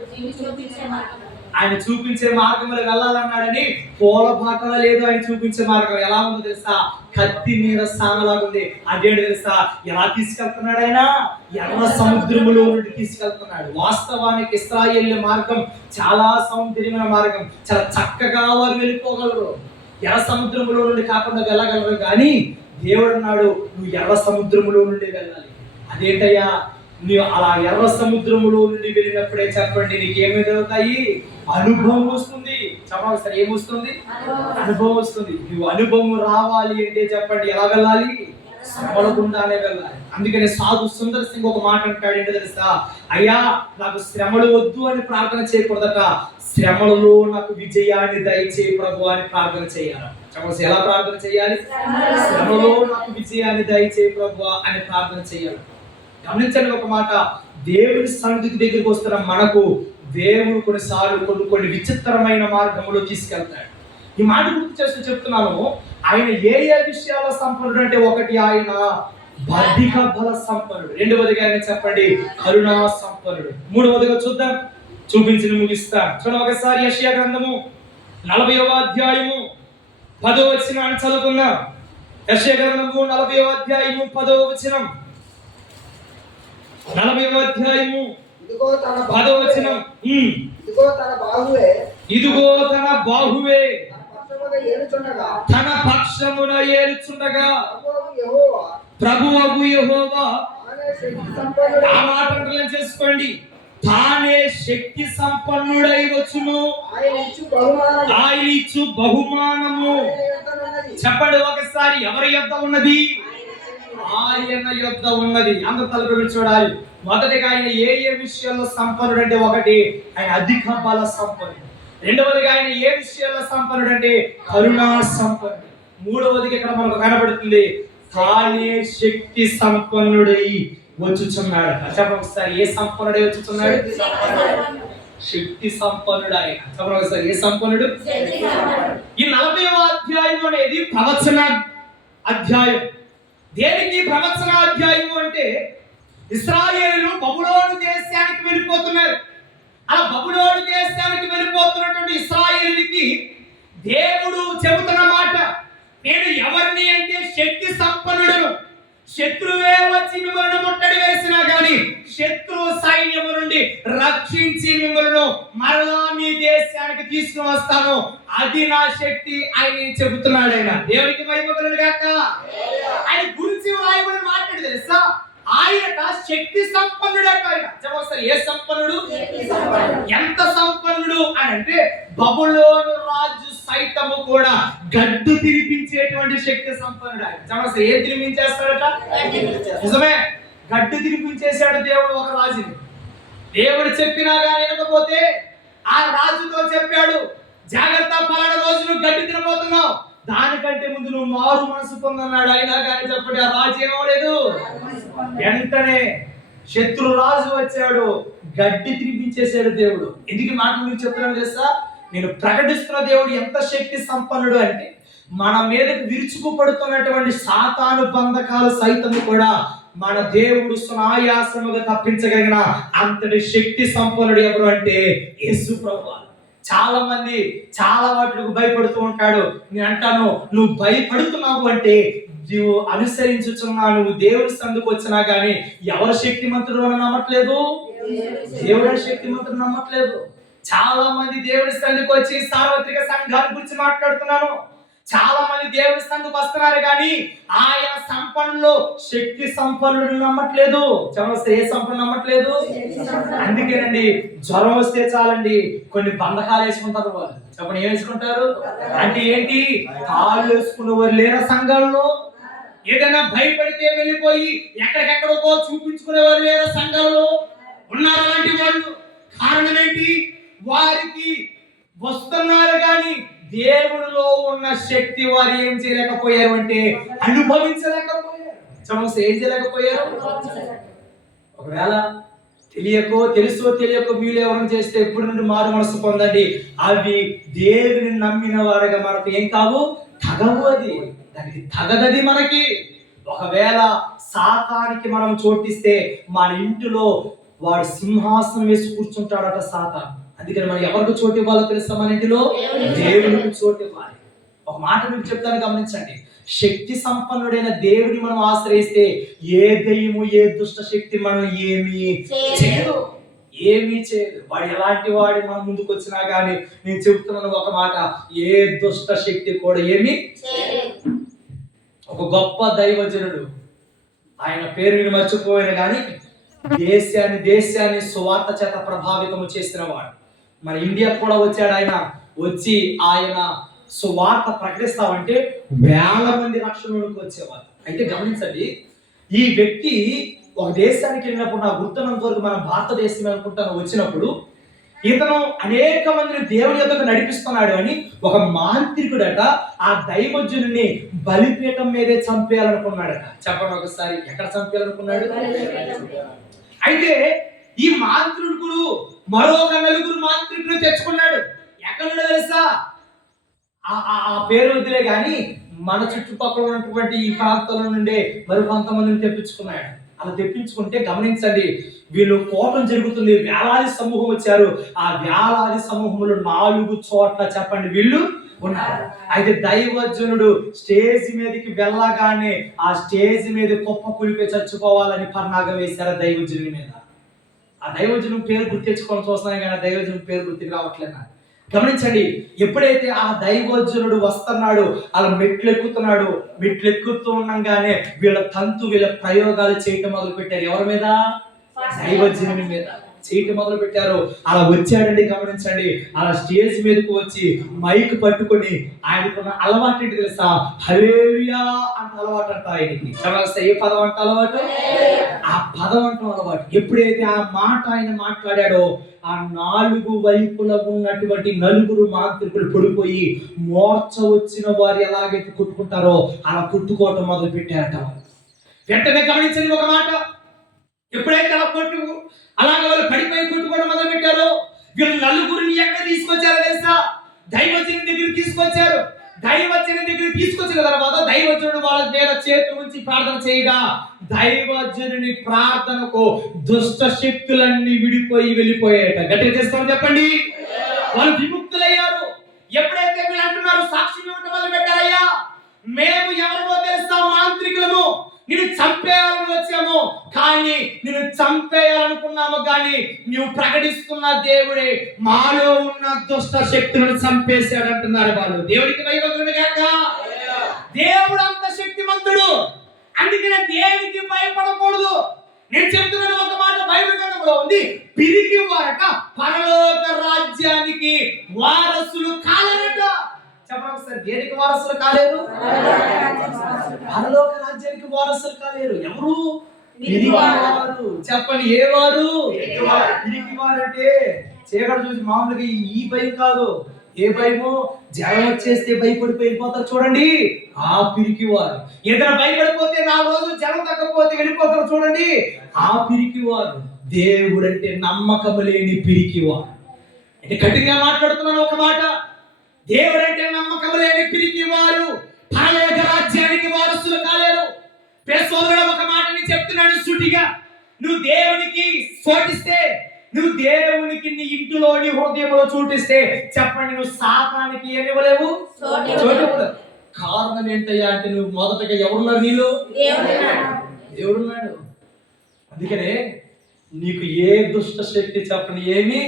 ఆయన చూపించే మార్గములు వెళ్ళాలన్నాడని పూల పాటల లేదు, ఆయన చూపించే మార్గం ఎలా ఉందో తెలుసా? కత్తి మీద సానలాగా ఉంది. అదేంటి తెలుసా? ఎలా తీసుకెళ్తున్నాడు? ఆయన ఎర్ర సముద్రములో నుండి తీసుకెళ్తున్నాడు. వాస్తవానికి ఇశ్రాయేలు మార్గం చాలా సౌందర్యమైన మార్గం, చాలా చక్కగా వారు వెళ్ళిపోగలరు. ఎర్ర సముద్రములో నుండి కాకుండా వెళ్ళగలరు, కానీ దేవుడు అన్నాడు నువ్వు ఎర్ర సముద్రములో నుండి వెళ్ళాలి. అదేంటయ్యా? నువ్వు అలా ఎర్ర సముద్రములో నుండి వెళ్ళినప్పుడే చెప్పండి నీకేమి ఎదురవుతాయి? అనుభవం వస్తుంది. చెప్పాలి సార్, ఏమొస్తుంది? అనుభవం వస్తుంది. నువ్వు అనుభవం రావాలి అంటే చెప్పండి ఎలా వెళ్ళాలి? శ్రమల గుండానే వెళ్ళాలి. అందుకని సాధు సుందర్ సింగ్ ఒక మాట అంటాడు, ఏంటో తెలుసా? అయ్యా నాకు శ్రమలు వద్దు అని ప్రార్థన చేయకూడదట, శ్రమలలో నాకు విజయాన్ని దయచేయి ప్రభు అని ప్రార్థన చేయాలి. చెప్పాలి ఎలా ప్రార్థన చేయాలి? శ్రమలో నాకు విజయాన్ని దయచేయి ప్రభు అని ప్రార్థన చేయాలి. గమనించండి ఒక మాట, దేవుడి సన్నిధి దగ్గరికి వస్తున్న మనకు దేవుడు కొన్నిసార్లు కొన్ని విచిత్రమైన మార్గంలో తీసుకెళ్తాడు. ఈ మాట గుర్తు చేస్తూ చెప్తున్నాను, ఆయన ఏ విషయాల సంపన్నుడు అంటే ఒకటి ఆయన బౌద్ధిక బల సంపన్నుడు, రెండవదిగా ఆయన చెప్పండి కరుణా సంపన్నుడు, మూడవదిగా చూద్దాం, చూపించి ముగిస్తా. చూడండి ఒకసారి యెషయా గ్రంథము 40వ అధ్యాయము 10వ వచనాన్ని చదువుకుందాం. యెషయా గ్రంథము 40వ అధ్యాయము 10వ వచనం. 40వ అధ్యాయము ఇదిగో తన 10వ వచనం. ఇదిగో తన బాహువే తన పక్షమున ఏలుచుండగా ప్రభువగు యెహోవా ఆ మాట అర్థం చేసుకోండి, తానే శక్తి సంపన్నుడై వచ్చును, ఆయన ఇచ్చు బహుమానము. చెప్పండి ఒకసారి, ఎవరి యొద్ద ఉన్నది? ఆయన యొద్ద ఉన్నది. అందరూ తలపెట్టి చూడాలి. మొదటిగా ఆయన ఏ విషయాల్లో సంపన్నుడు అంటే ఒకటి ఆయన అధిక బల సంపన్నుడు, రెండవదిగా ఆయన ఏ విషయాల్లో సంపన్నుడు అంటే కరుణా సంపన్నుడు, మూడవదిగా ఇక్కడ మనకు కనబడుతుంది తానే శక్తి సంపన్నుడై వచ్చుచున్నాడు. చెప్పండి ఒకసారి, ఏ సంపన్నుడై వచ్చుచున్నాడు? శక్తి సంపన్నుడు ఆయన. చెప్పండి ఒకసారి, ఏ సంపన్నుడు? ఈ 40వ అధ్యాయం అనేది ప్రవచన అధ్యాయం. దేనికి ప్రవచన అధ్యాయం అంటే ఇశ్రాయేలీయులు బబులోను దేశానికి వెళ్ళిపోతున్నారు. ఆ బబులోను దేశానికి వెళ్ళిపోతున్నటువంటి ఇశ్రాయేలీయులకి దేవుడు చెబుతున్న మాట, నేను ఎవరిని అంటే శక్తి సంపన్నుడను, శత్రువే వచ్చి మిమ్మల్ని ముట్టడి వేసినా గాని శత్రు సైన్యము నుండి రక్షించి మిమ్మల్ని మరలా మీ దేశానికి తీసుకుని వస్తాను, అది నా శక్తి ఆయన చెబుతున్నాడు. ఆయన దేవునికి మహిమ కలుగును గాక. ఆయన గురించి రాయబడిన మాట్లాడి తెలుసా, ఆయన శక్తి సంపన్నుడట. ఆయన చెప్పండి, ఏ సంపన్నుడు? ఎంత సంపన్నుడు అని అంటే బబులోను రాజు సైతము కూడా గడ్డు తినిపించేటువంటి శక్తి సంపన్నుడు ఆయన. సమస్య ఏం తినిపించేస్తాడట? నిజమే, గడ్డు తినిపించేశాడు దేవుడు ఒక రాజుని. దేవుడు చెప్పినా కానీ వినకపోతే ఆ రాజుతో చెప్పాడు, జాగ్రత్త, పలానా రోజు నువ్వు గడ్డి తినబోతున్నావు, దానికంటే ముందు నువ్వు మారు మనసు పొందన్నాడు. అయినా కానీ చెప్పండి, ఆ రాజు ఏమవలేదు. వెంటనే శత్రు రాజు వచ్చాడు, గడ్డి తినిపించేశాడు దేవుడు. ఎందుకు ఈ మాటలు మీకు చెప్తున్నాను తెలుసా? నేను ప్రకటిస్తున్న దేవుడు ఎంత శక్తి సంపన్నుడు అంటే, మన మీదకి విరుచుకుపడుతున్నటువంటి సాతాను బంధకాలు సైతము కూడా మన దేవుడు సునాయాసముగా తప్పించగలిగిన అంతటి శక్తి సంపన్నుడు ఎవరు అంటే యేసు ప్రభువు. చాలా మంది చాలా వాటికి భయపడుతూ ఉంటాడు. నేను అంటాను, నువ్వు భయపడుతున్నావు అంటే నువ్వు అనుసరించుచున్నావు, నువ్వు దేవుడి సందుకు వచ్చినా కానీ ఎవరు శక్తిమంతుడు అని నమ్మట్లేదు, దేవుడు శక్తిమంతుడు నమ్మట్లేదు. చాలా మంది దేవుడి సందుకు వచ్చి సార్వత్రిక సంఘాల గురించి మాట్లాడుతున్నాను. చాలా మంది దేవుడి సందుకు వస్తున్నారు కానీ ఆయన సంపన్నులు శక్తి సంపన్నుడు నమ్మట్లేదు. సమస్య ఏ సంపన్నుడు నమ్మట్లేదు. అందుకేనండి జ్వరం వస్తే చాలండి కొన్ని బంధకాలు వేసుకుంటారు వాళ్ళు. చెప్పండి, ఏం వేసుకుంటారు అంటే ఏంటి? కాళ్ళు వేసుకునేవారు లేరా సంఘాల్లో? ఏదైనా భయపడితే వెళ్ళిపోయి ఎక్కడికెక్కడికో చూపించుకునేవారు లేరా సంఘాల్లో? ఉన్నారు అలాంటి వాళ్ళు. కారణం ఏంటి? వారికి వస్తున్నారు కానీ దేవుడిలో ఉన్న శక్తి వారు ఏం చేయలేకపోయారు అంటే అనుభవించలేకపోయారు. సమస్య ఏం చేయలేకపోయారు. ఒకవేళ తెలుసో తెలియకో మీరు ఎవరైనా చేస్తే ఎప్పుడు నుండి మారు మనసు పొందండి. అవి దేవుని నమ్మిన వారుగా మనకు ఏం కావు, తగవు. అది దానికి తగదది మనకి. ఒకవేళ సాతానికి మనం చోటిస్తే మన ఇంటిలో వాడు సింహాసనం వేసి కూర్చుంటాడట సాతాను. అందుకని మనం ఎవరికి చోటు ఇవ్వాలో తెలుసా? మన ఇంటిలో దేవునికి చోటు ఇవ్వాలి. ఒక మాట మీకు చెప్తాను, గమనించండి. శక్తి సంపన్నుడైన దేవుడిని మనం ఆశ్రయిస్తే ఏ దయ్యము ఏ దుష్ట శక్తి మనల్ని ఏమీ చేయదు. వాడు ఎలాంటి వాడి మన ముందుకు వచ్చినా కానీ నేను చెప్తున్నాను ఒక మాట, ఏ దుష్ట శక్తి కూడా ఏమీ చేయదు. ఒక గొప్ప దైవజనుడు, ఆయన పేరు మర్చిపోయాను కానీ దేశాన్ని సువార్త చేత ప్రభావితము చేసిన వాడు. మన ఇండియా కూడా వచ్చాడు. ఆయన వచ్చి ఆయన సువార్త ప్రకటిస్తామంటే వేల మంది రక్షణలోకి వచ్చేవారు. అయితే గమనించండి, ఈ వ్యక్తి ఒక దేశానికి వెళ్ళినప్పుడు, నా గుర్తున్నంత వరకు మన భారతదేశం అనుకుంటాను వచ్చినప్పుడు, ఇతను అనేక మందిని దేవుని యొద్దకు నడిపిస్తున్నాడు అని ఒక మాంత్రికుడట ఆ దైవజనుని బలిపీఠం మీదే చంపేయాలనుకున్నాడట. చెప్పండి ఒకసారి, ఎక్కడ చంపేయాలనుకున్నాడు? అయితే ఈ మాంత్రికుడు మరొక నలుగురు మాంత్రికులు తెచ్చుకున్నాడు. ఎక్కడ తెలుసా? ఆ పేరు వదిలే గాని మన చుట్టుపక్కల ఉన్నటువంటి ఈ ప్రాంతాల నుండే మరి కొంతమందిని తెప్పించుకున్నాడు. అలా తెప్పించుకుంటే గమనించండి, వీళ్ళు కోటం జరుగుతుంది, వేలాది సమూహం వచ్చారు. ఆ వేలాది సమూహంలో 4 చోట్ల చెప్పండి వీళ్ళు ఉన్నారు. అయితే దైవజనుడు స్టేజ్ మీదకి వెళ్ళగానే ఆ స్టేజ్ మీద కుప్ప కులిపే చచ్చిపోవాలని పన్నాగం వేశారు దైవజనుడి మీద. ఆ దైవజను పేరు గుర్తించుకొని చూస్తున్నాయి కానీ ఆ దైవజను పేరు గుర్తుకు రావట్లేదు. గమనించండి, ఎప్పుడైతే ఆ దైవజనుడు వస్తున్నాడు, అలా మెట్లు ఎక్కుతూ ఉండగానే వీళ్ళ ప్రయోగాలు చేయటం మొదలు పెట్టారు. ఎవరి మీద? దైవజనుడి మీద చేయటం మొదలు పెట్టారు. అలా వచ్చాడండి. గమనించండి, అలా స్టేజ్ మీదకు వచ్చి మైక్ పట్టుకొని, ఆయనకున్న అలవాటు ఏంటి తెలుసా? హల్లెలూయా అంట అలవాటు అంట ఆయనకి. ఏ పదం అంట అలవాటు? ఆ పదం అంటాం అలవాటు. ఎప్పుడైతే ఆ మాట ఆయన మాట్లాడాడో ఆ 4 వైపులా ఉన్నటువంటి 9 మాంత్రికులు పడిపోయి మోర్చ వచ్చిన వారు ఎలాగైతే కొట్టుకుంటారో అలా కొట్టుకోవటం మొదలు పెట్టారట. వెంటనే గమనించండి ఒక మాట, ఎప్పుడైతే అలాగే వాళ్ళు పడిపోయి కొట్టుకోవడం మొదలు పెట్టారో వీళ్ళు 9 ఎక్కడ తీసుకొచ్చారో తెలుసా? దైవజనుడి దగ్గరికి తీసుకొచ్చారు. దైవజనుడి దగ్గరికి తీసుకొచ్చిన తర్వాత దైవజనుడు వాళ్ళ మీద చేతులు ఉంచి ప్రార్థన చేయగా దైవజనుని ప్రార్థనకు దుష్ట శక్తులన్నీ విడిపోయి వెళ్ళిపోయాయట. గట్టిగా చేసుకోండి చెప్పండి. వాళ్ళు విముక్తులయ్యారు. ఎప్పుడైతే వీళ్ళు అంటున్నారు, సాక్షి ఇవ్వడం మొదలు పెట్టారయ్యా, మేము ఎవరో తెలుసా? మాంత్రికులము, నిన్ను చంపేయాలని వచ్చాము, కానీ నిన్ను చంపేయాలనుకున్నాము కానీ నువ్వు ప్రకటిస్తున్న దేవుడే మాలో ఉన్న దుష్ట శక్తులను చంపేశాడు అంటున్నారు వాళ్ళు. దేవుడికి భయపడుతుంది కాక, దేవుడు అంత శక్తిమంతుడు. అందుకనే దేవునికి భయపడకూడదు. నేను చెప్తున్నాను ఒక మాట, బైబిల్ గ్రంథంలో ఉంది, పిరికి వారట పరలోక రాజ్యానికి వారసులు కాలరట. వారసులు కాలేరు? పరలోక రాజ్యానికి వారసులు కాలేరు. ఎవరు? పిరికివారు. చెప్పండి, ఏ వారు? పిరికివారు అంటే చీకటి చూసి మామూలుగా ఈ భయం కాదు. ఏ భయము? జ్వరం వచ్చేస్తే భయపడిపోయి వెళ్ళిపోతారు చూడండి, ఆ పిరికివారు. ఏదైనా భయపడిపోతే 4 రోజులు జ్వరం తగ్గకపోతే వెళ్ళిపోతారు చూడండి, ఆ పిరికివారు. దేవుడు అంటే నమ్మకం లేని పిరికివారు. అంటే గట్టిగా మాట్లాడుతున్నాను ఒక మాట. దేవుడు అంటే నమ్మకం లేని పిరికివారు పరలోక రాజ్యానికి వారసులు కాలేరు. సోదరుడు ఒక మాటని చెప్తున్నాడు సూటిగా. నువ్వు దేవునికి చోటిస్తే, నువ్వు దేవునికి నీ ఇంటిలో నీ హృదయంలో చోటిస్తే, చెప్పండి, నువ్వు సాతానికి ఏమి ఇవ్వలేవు, చోటు ఇవ్వలేవు. కారణం ఏంటయ్యా అంటే నువ్వు మొదటగా ఎవరున్నారు? నీలో దేవుడున్నాడు. అందుకనే నీకు ఏ దుష్ట శక్తి చెప్పండి ఏమి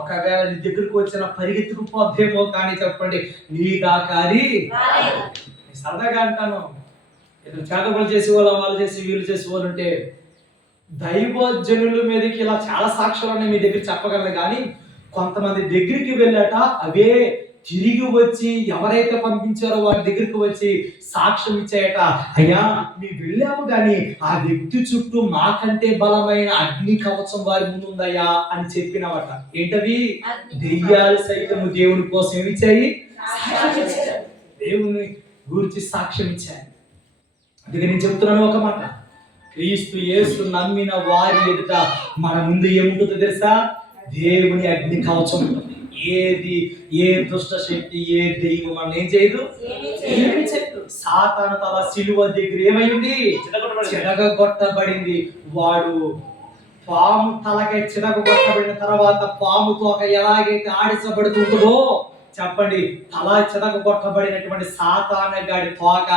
ఒకవేళ నీ దగ్గరకు వచ్చిన పరిగెత్తుకుపోద్దేమో కానీ చెప్పండి నీ దాకా అది సరదాగా అంటాను. ఇద్దరు చేతబడులు చేసే వాళ్ళు చేసి వీళ్ళు చేసే వాళ్ళు ఉంటే దైవజనుల మీదకి ఇలా చాలా సాక్ష్యాలన్నీ మీ దగ్గర చెప్పగలను, కానీ కొంతమంది దగ్గరికి వెళ్ళాట అవే తిరిగి వచ్చి ఎవరైతే పంపించారో వారి దగ్గరికి వచ్చి సాక్ష్యం ఇచ్చాయట. అయ్యా మేము వెళ్ళాము కానీ ఆ వ్యక్తి చుట్టూ మాకంటే బలమైన అగ్ని కవచం వారి ముందు ఉందయ్యా అని చెప్పినవట. ఏంటవి? దెయ్యాలు సైతము దేవుని కోసం ఏమిచ్చాయి? దేవుని గురించి సాక్ష్యం ఇచ్చాయి. అందుకే నేను చెప్తున్నాను ఒక మాట, క్రీస్తు యేసు నమ్మిన వారి ఎదుట మన ముందు ఏముంటుందో తెలుసా? దేవుని అగ్ని కవచం ఉంటుంది. ఏ దుష్ట శక్తి, ఏ దెయ్యం మనం ఏం చేయదు, ఏమి చేయదు. సాతాను తల సిలువ దగ్గర ఏమైంది? చిరగొట్టబడింది. వాడు పాము తలకై చిరగొట్టబడిన తర్వాత పాము తోక ఎలాగైతే ఆడించబడుతుందో చెప్పండి, తల చిరగొట్టబడినటువంటి సాతాను గాడి తోక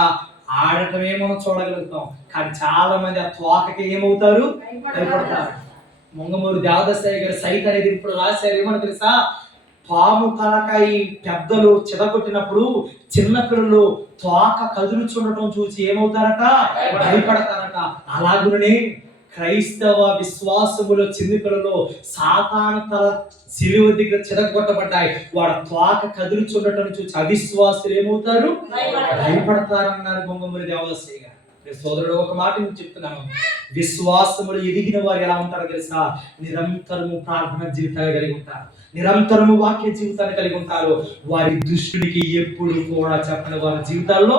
ఆడటమే మనం చూడగలుగుతాం. కానీ చాలా మంది ఆ తోకకి ఏమవుతారు? భయపడతారు. మొంగమూరు దేవదాసయ్య గారు సైతం అనేది ఇప్పుడు రాశారు. ఏమని తెలుసా? పాము తలకాయ పెద్దలు చిదగొట్టినప్పుడు చిన్న పిల్లలు తోక కదులుచుండటం చూసి ఏమవుతారట? భయపడతారట. అలాగునే క్రైస్తవ విశ్వాసములో చిన్నపిల్లలు సాతాను తల సిలువ దగ్గర చిదగొట్టబడ్డాయి. వాడు తోక కదులుచుండటం చూసి అవిశ్వాసులు ఏమవుతారు? భయపడతారన్నారు మొంగమూరి దేవదాసయ్య గారు. సోదరుడు ఒక మాట నేను చెప్తున్నాను, విశ్వాసములు ఎదిగిన వారు ఎలా ఉంటారో తెలుసా? నిరంతరము ప్రార్థన జీవితాలు కలిగి ఉంటారు, నిరంతరము వాక్య జీవితాన్ని కలిగి ఉంటారు. వారి దుష్టుడికి ఎప్పుడు కూడా చెప్పని వారి జీవితాల్లో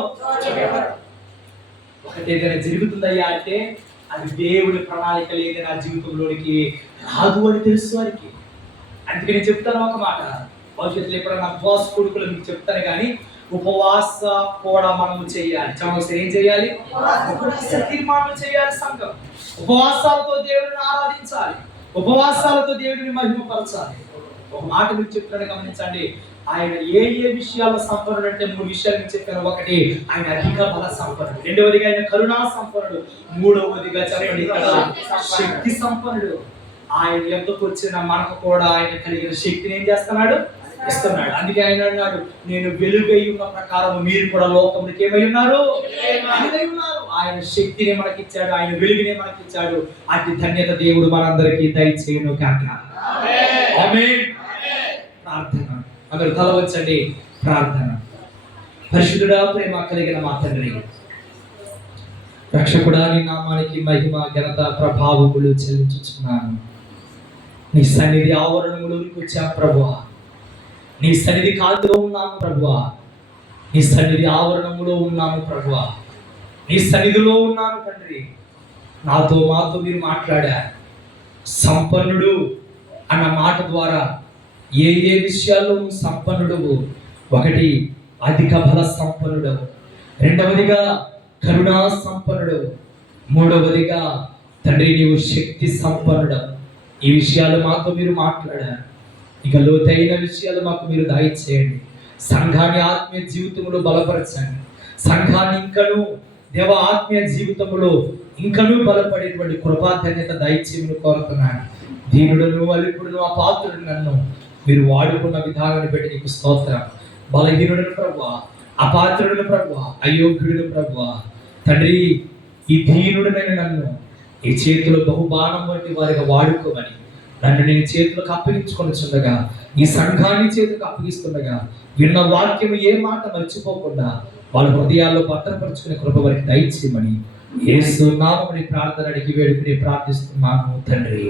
ఒకటి ఏదైనా జరుగుతుందయ్యా అంటే అది దేవుడి ప్రణాళిక లేదని ఆ జీవితంలోనికి రాదు అని తెలుసు వారికి. అందుకే నేను చెప్తాను ఒక మాట, భవిష్యత్తులో ఎప్పుడైనా ఉపవాస కొడుకులు మీకు చెప్తాను, కానీ ఉపవాస కూడా మనము చేయాలి. చమోస ఏం చేయాలి? తీర్మానం చేయాలి. సంఘం ఉపవాసాలతో దేవుడిని ఆరాధించాలి, ఉపవాసాలతో దేవుడిని మహిమపరచాలి. ఒక మాట మీకు చెప్తాను, గమనించండి. ఆయన ఏ విషయాల్లో సంపన్నుడు అంటే 3 విషయాలు మీకు చెప్పాను. ఒకటి, ఆయన అధిక బల సంపన్నుడు. రెండవదిగా ఆయన కరుణా సంపన్నుడు. మూడవదిగా చెప్పండి ఇక్కడ శక్తి సంపన్నుడు. ఆయన ఎంతకు వచ్చిన మనకు కూడా ఆయన కలిగిన శక్తిని ఏం చేస్తున్నాడు? ఇస్తున్నాడు. అందుకే ఆయన అన్నాడు, నేను వెలుగై ఉన్న ప్రకారం మీరు కూడా లోకమునికి ఏమై ఉన్నారు? ఆయన శక్తిని మనకిచ్చాడు, ఆయన వెలుగునే మనకిచ్చాడు. అతి ధన్యత దేవుడు మనందరికీ దయచేయును గాక. ఆమేన్. ప్రార్థన. అందరూ తల వంచండి. ప్రార్థన. పరిశుద్ధుడా, ప్రేమ కలిగిన మా తండ్రి, రక్షకుడా, నీ నామానికి మహిమ ఘనత ప్రభావములు చెల్లించుచున్నాను. నీ సన్నిధి ఆవరణములోకి వచ్చా ప్రభువా, నీ సన్నిధి కాదులో ఉన్నాను ప్రభువా, నీ సన్నిధి ఆవరణములో ఉన్నాను ప్రభువా, నీ సన్నిధిలో ఉన్నాను తండ్రి. మాతో మీరు మాట్లాడారు. సంపన్నుడు అన్న మాట ద్వారా ఏ విషయాల్లో సంపన్నుడు? ఒకటి, అధిక బల సంపన్నుడు. రెండవదిగా కరుణా సంపన్నుడు. మూడవదిగా తండ్రి నీవు శక్తి సంపన్నుడు. ఈ విషయాలు మాతో మీరు మాట్లాడారు. ఇక లోతైన విషయాలు మాకు మీరు దయచేయండి. సంఘాన్ని ఆత్మీయ జీవితంలో బలపరచండి. సంఘాన్ని ఇంకను దేవ ఆత్మీయ జీవితంలో ఇంకనూ బలపడేటువంటి కృపాధన్యత దయచేయమని కోరుతున్నాను. దీనుడును అల్పుడును అపాత్రుడు నన్ను మీరు వాడుకున్న విధానాన్ని బట్టి నీకు స్తోత్రం. బలహీనుడను ప్రభువా, అపాత్రుడును ప్రభువా, అయోగ్యుడును ప్రభువా, తండ్రి ఈ దీనుడనైన నన్ను ఈ చేతిలో బహుబాణం వంటి వారిగా వాడుకోమని నన్ను నేను చేతులకు అప్పగించుకొనిచుండగా, ఈ సంఘాన్ని చేతులకు అప్పగిస్తుండగా విన్న వాక్యం ఏ మాట మర్చిపోకుండా వాళ్ళ హృదయాల్లో భద్రపరుచుకునే కృప వారికి దయచేయమని యేసు నామమున ప్రార్థన అడిగి వేడుకుని ప్రార్థిస్తున్నాను తండ్రి.